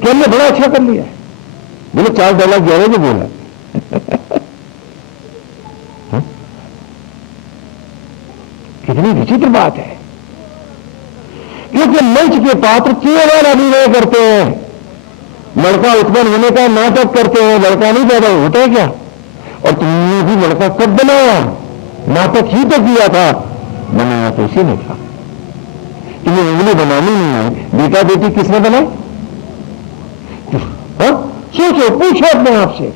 कि हमने बड़ा अच्छा कर लिया है। बोले 4 डायलॉग 11 जो बोला। कितनी विचित्र बात है। क्योंकि मंच के पात्र केवल अभिनय करते हैं। लड़का उत्पन्न होने का नाटक करते हैं, लड़का नहीं पैदा होता है क्या? और तुमने भी लड़का कब बनाया? नाटक ही तो किया था, बनाया तो इसी ने था। तुम्हें उंगली बनानी नहीं आई, बेटा बेटी किसने बनाई? सोचो, पूछो अपने आप से।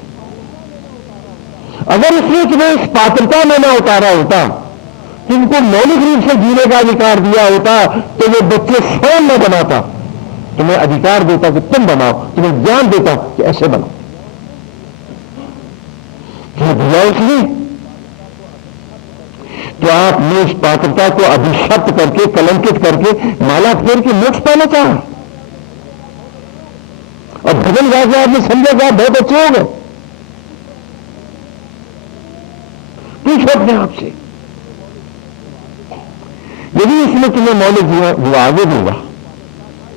अगर इसने तुम्हें इस पात्रता में ना उतारा होता, तुमको मौलिक रूप से जीने का अधिकार दिया होता, तो वो बच्चे स्वयं न बनाता, तुम्हें अधिकार देता कि तुम बनाओ, तुम्हें ज्ञान देता कि ऐसे बनाओ। क्या दिया उसने? तो आपने इस पात्रता को अभिशप्त करके, कलंकित करके, माला फेर के मोक्ष पाना चाहा। और भजन गा के आपने समझा कि आप बहुत अच्छे हो गए। पूछो अपने आप से, यदि इसमें तुम्हें मौलिक वो आगे देगा,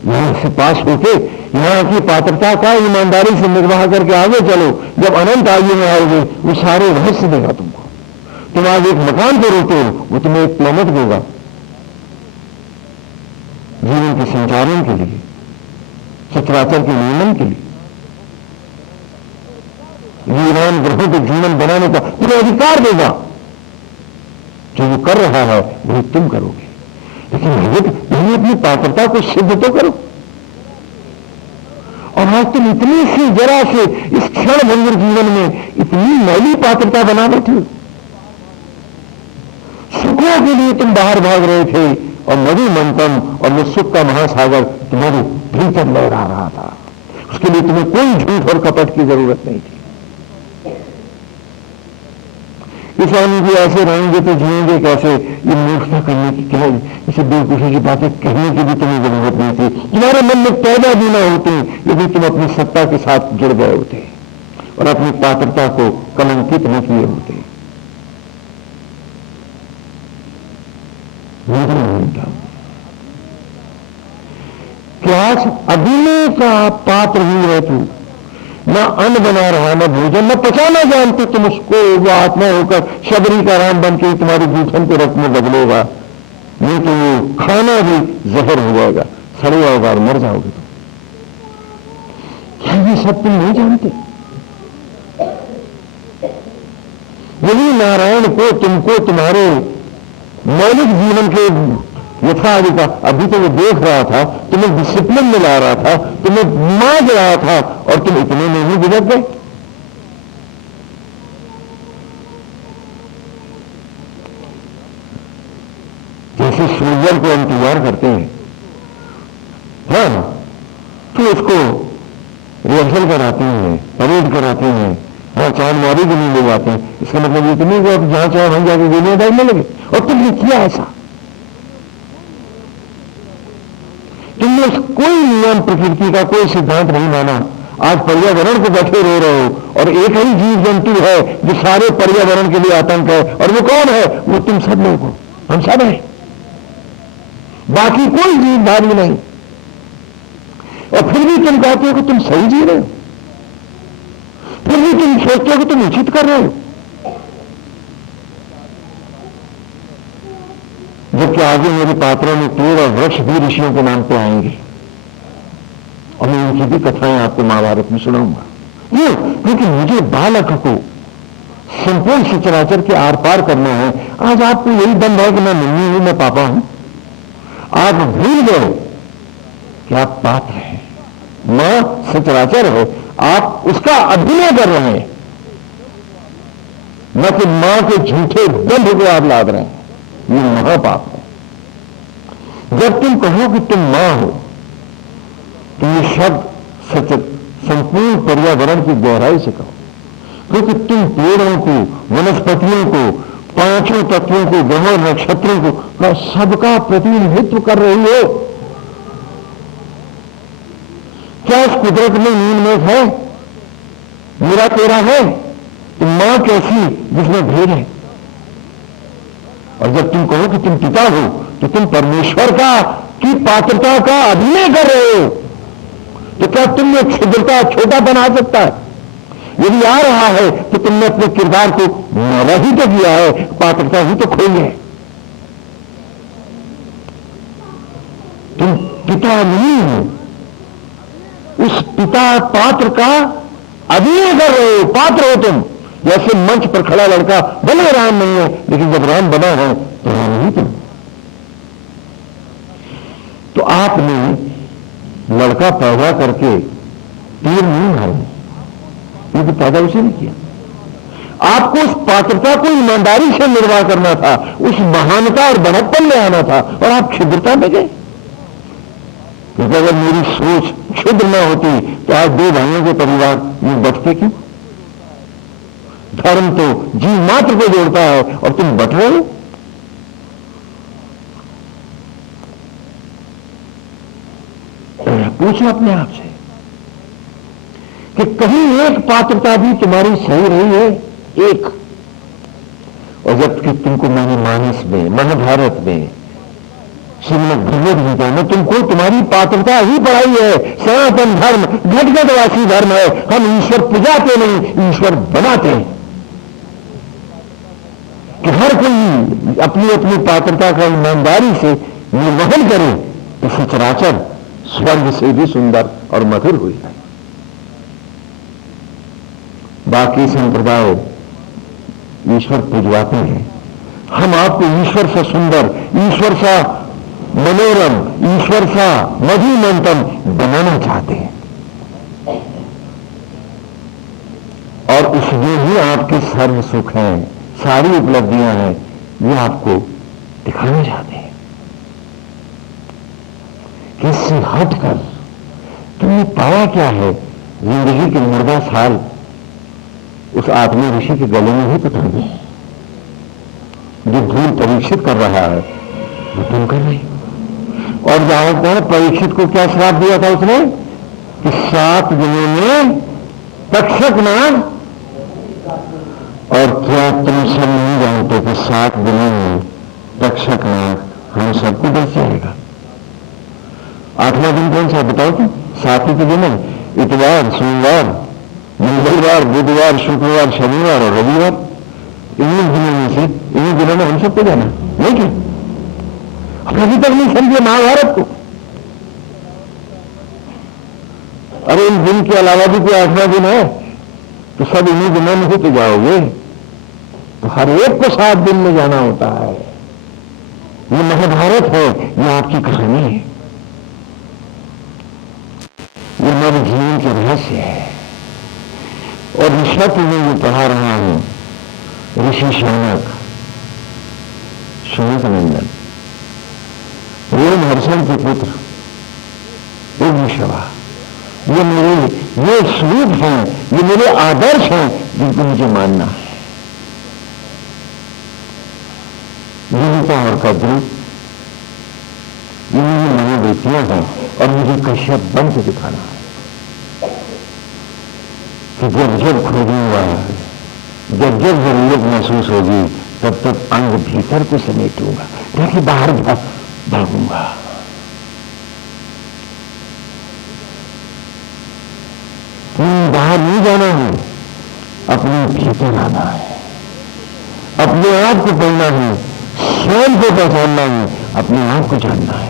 यहां से पास होके यहां की पात्रता का ईमानदारी से निर्वाह करके आगे चलो, जब अनंत आयु में आओगे वो सारे रहस्य देगा तुमको। तुम आज एक मकान पे रहते हो, वो तुम्हें एक प्लेनेट देगा जीवन के संचालन के लिए, सचराचर के नियमन के लिए, वीरान ग्रहों के जीवन बनाने का तुम्हें अधिकार देगा। जो वो कर रहा है वही तुम करोगे, लेकिन पहले अपनी पात्रता को सिद्ध तो करो। और आज तुम इतनी सी जरा से इस क्षण भंगुर जीवन में इतनी मैली पात्रता बना बैठे हो। सुखों के लिए तुम बाहर भाग रहे थे और मधु मंथन और वो सुख का महासागर तुम्हारे भीतर लहरा रहा था। उसके लिए तुम्हें कोई झूठ और कपट की जरूरत नहीं थी। स्वामी जी ऐसे रहेंगे तो जिएंगे कैसे? ये मूर्खता करने की क्या, इसे बेवकूफी की बातें कहने की भी तुम्हें जरूरत नहीं थी। तुम्हारे मन में पैदा भी ना होती यदि तुम अपनी सत्ता के साथ जुड़ गए होते और अपनी पात्रता को कलंकित न किए होते। क्या अभिनय का पात्र ही है तू? न अन्न बना रहा, न भोजन, न पचाना जानते तुम उसको। वो आत्मा होकर शबरी का राम बन के तुम्हारी जूठन के रक्त में बदलेगा, नहीं तो वो खाना भी जहर हो जाएगा, सड़ जाओगे और मर जाओगे तुम। क्या ये सब तुम नहीं जानते? यदि नारायण को तुमको तुम्हारे मौलिक जीवन के यथाधिका, अभी तो वो देख रहा था, तुम्हें डिसिप्लिन में ला रहा था, तुम्हें मांग रहा था और तुम इतने में ही बिगड़ गए। हाँ, तो उसको रिहर्सल कराते हैं, परेड कराते हैं, हाँ चांदमारी भी नहीं ले जाते हैं। इसका मतलब ये तो नहीं कि आप जहां चाहे वहां जाके गोलियां दागने लगे। और तुमने किया ऐसा, तुमने कोई नियम प्रकृति का कोई सिद्धांत नहीं माना। आज पर्यावरण को बैठे रो रहे हो और एक ही जीव जंतु है जो सारे पर्यावरण के लिए आतंक है, और वो कौन है? वो तुम सब लोग हो, हम सब हैं, बाकी कोई जीवधारी नहीं। और फिर भी तुम कहते हो कि तुम सही जी रहे हो, फिर भी तुम सोचते हो कि तुम उचित कर रहे हो, जबकि आगे मेरे पात्रों में पेड़ और वृक्ष भी ऋषियों के नाम पे आएंगे और मैं उनकी भी कथाएं आपको महाभारत में सुनाऊंगा। क्यों? क्योंकि मुझे बालक को संपूर्ण सचराचर के आर पार करना है। आज आपको यही दम है कि मैं मम्मी हूं, मैं पापा हूं। आप भूल गए कि आप पात्र हैं, मां सचराचर है, आप उसका अभिनय कर रहे हैं, न कि मां के झूठे दंभ को आप लाद रहे हैं। ये महापाप है। जब तुम कहो कि तुम मां हो तो ये शब्द सच संपूर्ण पर्यावरण की गहराई से कहो, क्योंकि तुम पेड़ों को, वनस्पतियों को, पांचों तत्वों को, ग्रहों नक्षत्रों को सबका प्रतिनिधित्व कर रही हो। क्या इस कुदरत में नींद में है? मेरा तेरा है? तो मां कैसी जिसमें भेद है? और जब तुम कहो कि तुम पिता हो तो तुम परमेश्वर का की पात्रता का अभिनय कर रहे हो। तो क्या तुमने क्षुद्रता छोटा बना सकता है? यदि आ रहा है तो तुमने अपने किरदार को नवा ही तो किया है, पात्रता ही तो खोई है। तुम पिता नहीं हो, उस पिता पात्र का अभिनय कर रहे हो, पात्र हो तुम। जैसे मंच पर खड़ा लड़का भले राम नहीं है, लेकिन जब राम बना है तो राम ही तुम। तो आपने लड़का पैदा करके तीर नहीं मारे, क्योंकि पैदा उसे नहीं किया। आपको उस पात्रता को ईमानदारी से निर्वाह करना था, उस महानता और बड़प्पन में आना था, और आप क्षुद्रता में गए। क्योंकि अगर मेरी सोच क्षुद्र न होती तो आज दो भाइयों के परिवार में बटते क्यों? धर्म तो जीव मात्र को जोड़ता है और तुम बट रहे हो। पूछो अपने आप से कि कहीं एक पात्रता भी तुम्हारी सही रही है? एक। और जबकि तुमको मैंने मानस में, महाभारत में, श्रीमद् भगवद गीता में तुमको तुम्हारी पात्रता ही पढ़ाई है। सनातन धर्म घटघटवासी धर्म है। हम ईश्वर पुजाते नहीं, ईश्वर बनाते हैं। कि हर कोई अपनी अपनी पात्रता का ईमानदारी से निर्वहन करे तो सचराचर स्वर्ग से भी सुंदर और मधुर हुई है। बाकी संप्रदाय ईश्वर पूजवाते हैं, हम आपको ईश्वर से सुंदर, ईश्वर सा मनोरम, ईश्वर सा मधुमंथन बनाना चाहते हैं, और उसमें ही आपके सर्व सुख हैं, सारी उपलब्धियां हैं, ये आपको दिखाना चाहते हैं। किससे हटकर तुमने पाया क्या है? जिंदगी के मुर्दा साल उस आत्मा ऋषि के गले में ही तो तुम गए। जो धूल परीक्षित कर रहा है वो तुम कर नहीं। और जाओ कौन? परीक्षित को क्या श्राप दिया था उसने कि 7 दिनों में तक्षक नाग। और क्या तुम सब नहीं जानते कि 7 दिनों में तक्षक नाग हम सबको बच जाएगा? 8वां दिन कौन सा बताओ? तुम 7 के दिन है, इतवार, सोमवार, मंगलवार, बुधवार, शुक्रवार, शनिवार और रविवार। इन्हीं दिनों में से, इन्हीं दिनों में हम सबको जाना नहीं क्या? अभी तक नहीं समझे महाभारत को। अरे इन दिन के अलावा भी कोई 8वां दिन है तो सब इन्हीं दिनों में ही तो जाओगे। तो हर एक को 7 दिन में जाना होता है। ये महाभारत है, ये आपकी कहानी है, ये हमारे जीवन के रहस्य है। और ऋषभ में जो पढ़ा रहा हूं, ऋषि शौनक, शौनक नंदन, रोमहर्षण के पुत्र, केशवा, ये मेरे ये स्वरूप हैं, ये मेरे आदर्श हैं जिनको मुझे मानना है। विनीता और कद्रू ये मेरी मनोवृत्तियां हैं और मुझे कश्यप बन के दिखाना है कि जब जब खोजूंगा, जब जब जरूरत महसूस होगी, तब तब अंग भीतर को समेटूंगा, ताकि बाहर भागूंगा। बाहर नहीं जाना है, अपने भीतर आना है, अपने आप को पढ़ना है, स्वयं को पहचानना है, अपने आप को जानना है।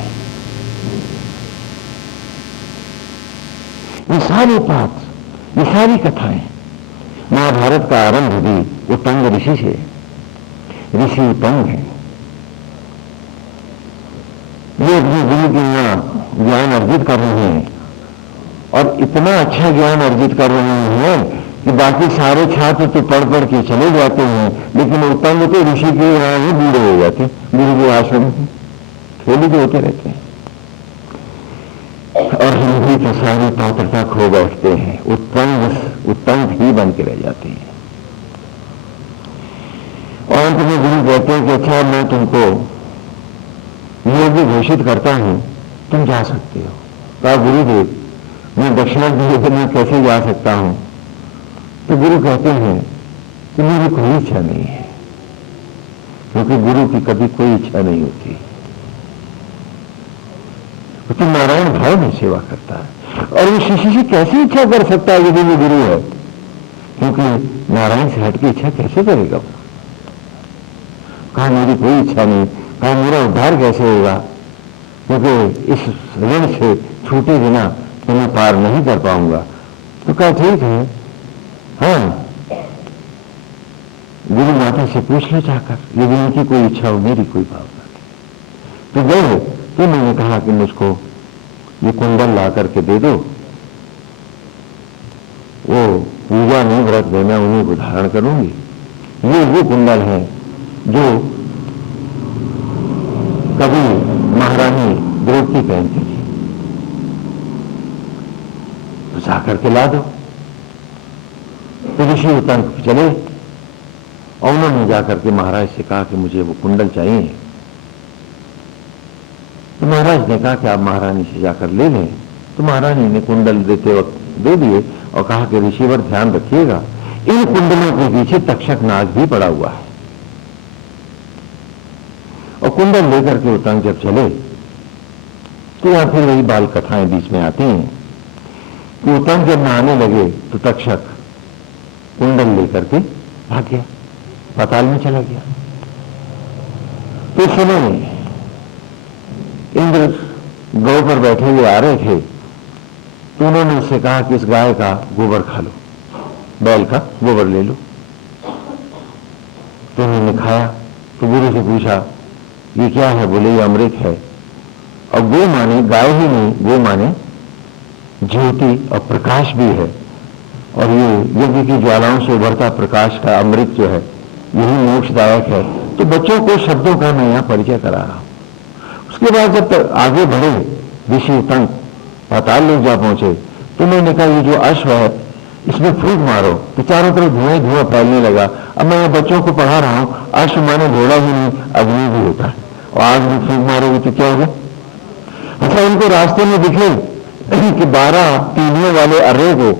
ये सारी बात, ये सारी कथाएं, महाभारत का आरंभ भी उत्तंग ऋषि से। ऋषि उत्तंग है, ये अपने गुरु के यहाँ ज्ञान अर्जित कर रहे हैं और इतना अच्छा ज्ञान अर्जित कर रहे हैं कि बाकी सारे छात्र तो पढ़ पढ़ के चले जाते हैं, लेकिन उत्तंग तो ऋषि के यहाँ ही बूढ़े हो जाते, गुरु के आश्रम में खेली के होते रहते हैं और हम भी तो सारी पात्रता खो बैठते हैं, उत्तंग ही बन के रह जाते हैं। और अंत में गुरु कहते हैं कि अच्छा, मैं तुमको योग्य घोषित करता हूं, तुम जा सकते हो। कहा, गुरुदेव मैं दक्षिणा दिए बिना कैसे जा सकता हूं? तो गुरु कहते हैं कि मेरी कोई इच्छा नहीं है, क्योंकि गुरु की कभी कोई इच्छा नहीं होती। तो नारायण भाव में सेवा करता है और वो शिष्य से कैसे इच्छा कर सकता है यदि वो गुरु है? क्योंकि नारायण से हट के इच्छा कैसे करेगा वो? कहा, मेरी कोई इच्छा नहीं। कहा, मेरा उद्धार कैसे होगा? क्योंकि इस ऋण से छूटे बिना तो मैं पार नहीं कर पाऊंगा। तो कहा, ठीक है, हाँ, गुरु माता से पूछ लो जाकर, यदि उनकी कोई इच्छा हो, मेरी कोई भावना नहीं। तो गए तो मैंने कहा कि मुझको ये कुंडल ला करके दे दो, वो पूजा नहीं व्रत में मैं उन्हीं को धारण करूंगी। ये वो कुंडल है जो कभी महारानी द्रौपदी पहनती थी, तो जाकर के ला दो। तो ऋषि उत्तंग चले और उन्होंने जाकर के महाराज से कहा कि मुझे वो कुंडल चाहिए। तो महाराज ने कहा कि आप महारानी से जाकर ले लें। तो महारानी ने कुंडल देते वक्त दे दिए और कहा कि ऋषिवर ध्यान रखिएगा, इन कुंडलों के पीछे तक्षक नाग भी पड़ा हुआ है। और कुंडल लेकर के उत्तंग जब चले तो यहां फिर वही बाल कथाएं बीच में आती हैं कि उत्तंग जब नहाने लगे तो तक्षक कुंडल लेकर के भाग गया, पाताल में चला गया। तो इस समय इंद्र गौ पर बैठे हुए आ रहे थे, तो उन्होंने उससे कहा कि इस गाय का गोबर खा लो, बैल का गोबर ले लो। तो उन्होंने खाया। तो गुरु से पूछा, ये क्या है? बोले, ये अमृत है। और गो माने गाय ही नहीं, गो माने ज्योति और प्रकाश भी है, और ये यज्ञ की ज्वालाओं से उभरता प्रकाश का अमृत जो है यही मोक्षदायक है। तो बच्चों को शब्दों का मैं यहां परिचय करा रहा हूं। उसके बाद जब तक आगे बढ़े ऋषि उत्तंग पाताल लोग जा पहुंचे, तो मैंने कहा, ये जो अश्व है इसमें फूंक मारो। तो चारों तरफ धुआं धुआं फैलने लगा। अब मैं बच्चों को पढ़ा रहा हूं, अश्व माने घोड़ा ही नहीं, अग्नि भी होता है, और आग में फूंक मारोगे तो क्या होगा? अच्छा, उनको रास्ते में दिखे कि 12 तीलियों वाले अर्रे को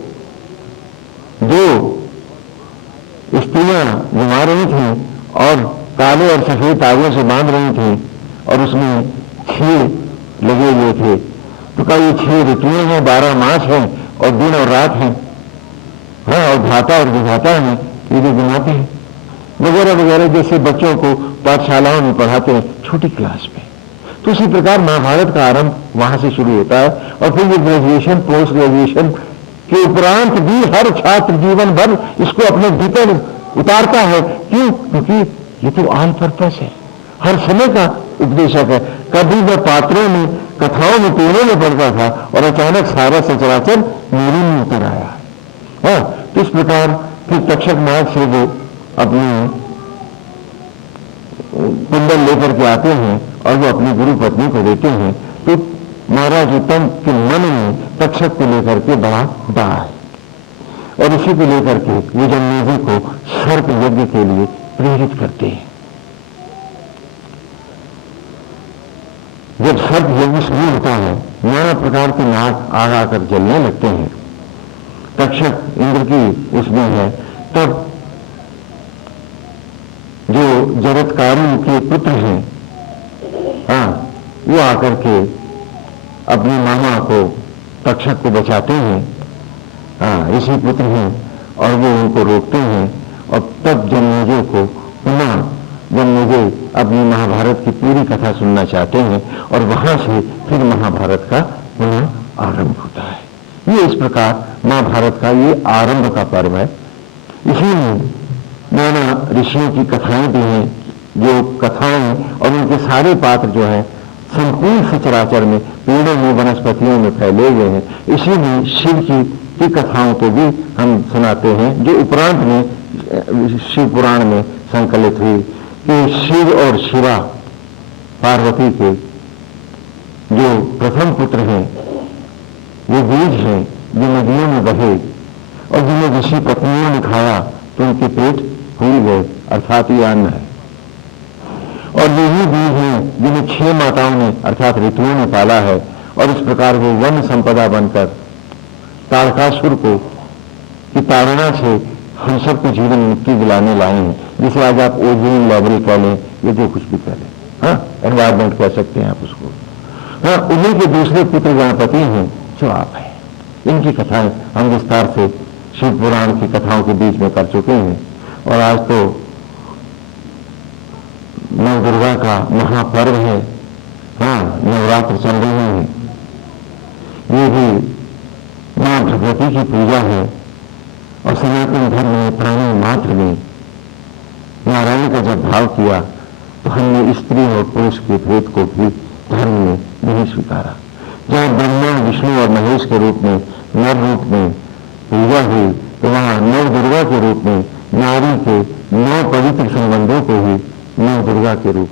2 स्त्रियां घुमा रही थी और काले और सफेद तागों से बांध रही थी, और उसमें 6 लगे हुए थे। तो कहा, ये 6 ऋतुएं हैं, 12 मास हैं, और दिन और रात हैं, हाँ, और घाता और विघाता है, ये जो घुमाते हैं वगैरह वगैरह, जैसे बच्चों को पाठशालाओं में पढ़ाते हैं छोटी क्लास में। तो उसी प्रकार महाभारत का आरंभ वहां से शुरू होता है, और फिर ये ग्रेजुएशन पोस्ट ग्रेजुएशन के उपरांत भी हर छात्र जीवन भर इसको अपने भीतर उतारता है। क्यों? क्योंकि ये तो ऑल पर्पस है, हर समय का उपदेशक है। कभी वह पात्रों में, कथाओं में, पेड़ों में पड़ता था और अचानक सारा सचराचर मेरे में उतर आया। हाँ, तो इस प्रकार फिर तक्षक नाग से वो अपनी कुंडल लेकर के आते हैं और वो अपनी गुरु पत्नी को देते हैं। तो महाराज उत्तम के मन में तक्षक को लेकर के बड़ा दाह है, और इसी को लेकर के वो जन्मेजय को सर्प यज्ञ के लिए प्रेरित करते हैं। जब सर्प यज्ञ शुरू होता है, नाना प्रकार के नाग आग आकर जलने लगते हैं, तक्षक इंद्र की उसमें है, तब जो जरत्कारी के पुत्र हैं, वो आकर के अपनी मामा को, तक्षक को बचाते हैं। इसी पुत्र हैं, और वो उनको रोकते हैं, और तब जन्मेजय को पुनः जन्मेजय अपनी महाभारत की पूरी कथा सुनना चाहते हैं, और वहां से फिर महाभारत का पुनः आरंभ होता है। ये इस प्रकार महाभारत का ये आरंभ का पर्व है। इसीलिए नाना ऋषियों की कथाएं भी हैं, जो कथाएं और उनके सारे पात्र जो हैं संपूर्ण सचराचर में, पेड़ों में, वनस्पतियों में फैले हुए हैं। इसीलिए शिव की कथाओं को भी हम सुनाते हैं, जो उपरांत में शिव पुराण में संकलित हुई, कि शिव और शिवा पार्वती के जो प्रथम पुत्र हैं, वो बीज हैं जो नदियों में बहे, और जिन्हें ऋषि पत्नियों ने खाया तो उनके पेट फूल गए, अर्थात ये अन्न है। और यही बीज हैं जिन्हें 6 माताओं ने अर्थात ऋतुओं ने पाला है, और इस प्रकार वो वन संपदा बनकर तारकासुर को की ताड़ना से हम सबको जीवन मुक्ति दिलाने लाए हैं, जिसे आज आप ओजोन लेवल कह लें, ये जो कुछ भी कह लें, एनवायरमेंट कह सकते हैं आप उसको। उन्हीं के दूसरे पुत्र गणपति हैं जो आप हैं। इनकी कथाएं हम विस्तार से शिव पुराण की कथाओं के बीच में कर चुके हैं, और आज तो नव दुर्गा का महापर्व है। नवरात्र चल रहे हैं, ये भी मां भगवती की पूजा है, और सनातन धर्म में प्राणी मात्र में नारायण का जब भाव किया तो हमने स्त्री और पुरुष के भेद को भी धर्म में नहीं स्वीकारा। जहाँ ब्रह्मा, विष्णु और महेश के रूप में, नर रूप में पूजा हुई, तो वहाँ नव दुर्गा के रूप में नारी के 9 पवित्र संबंधों को ही नव दुर्गा के रूप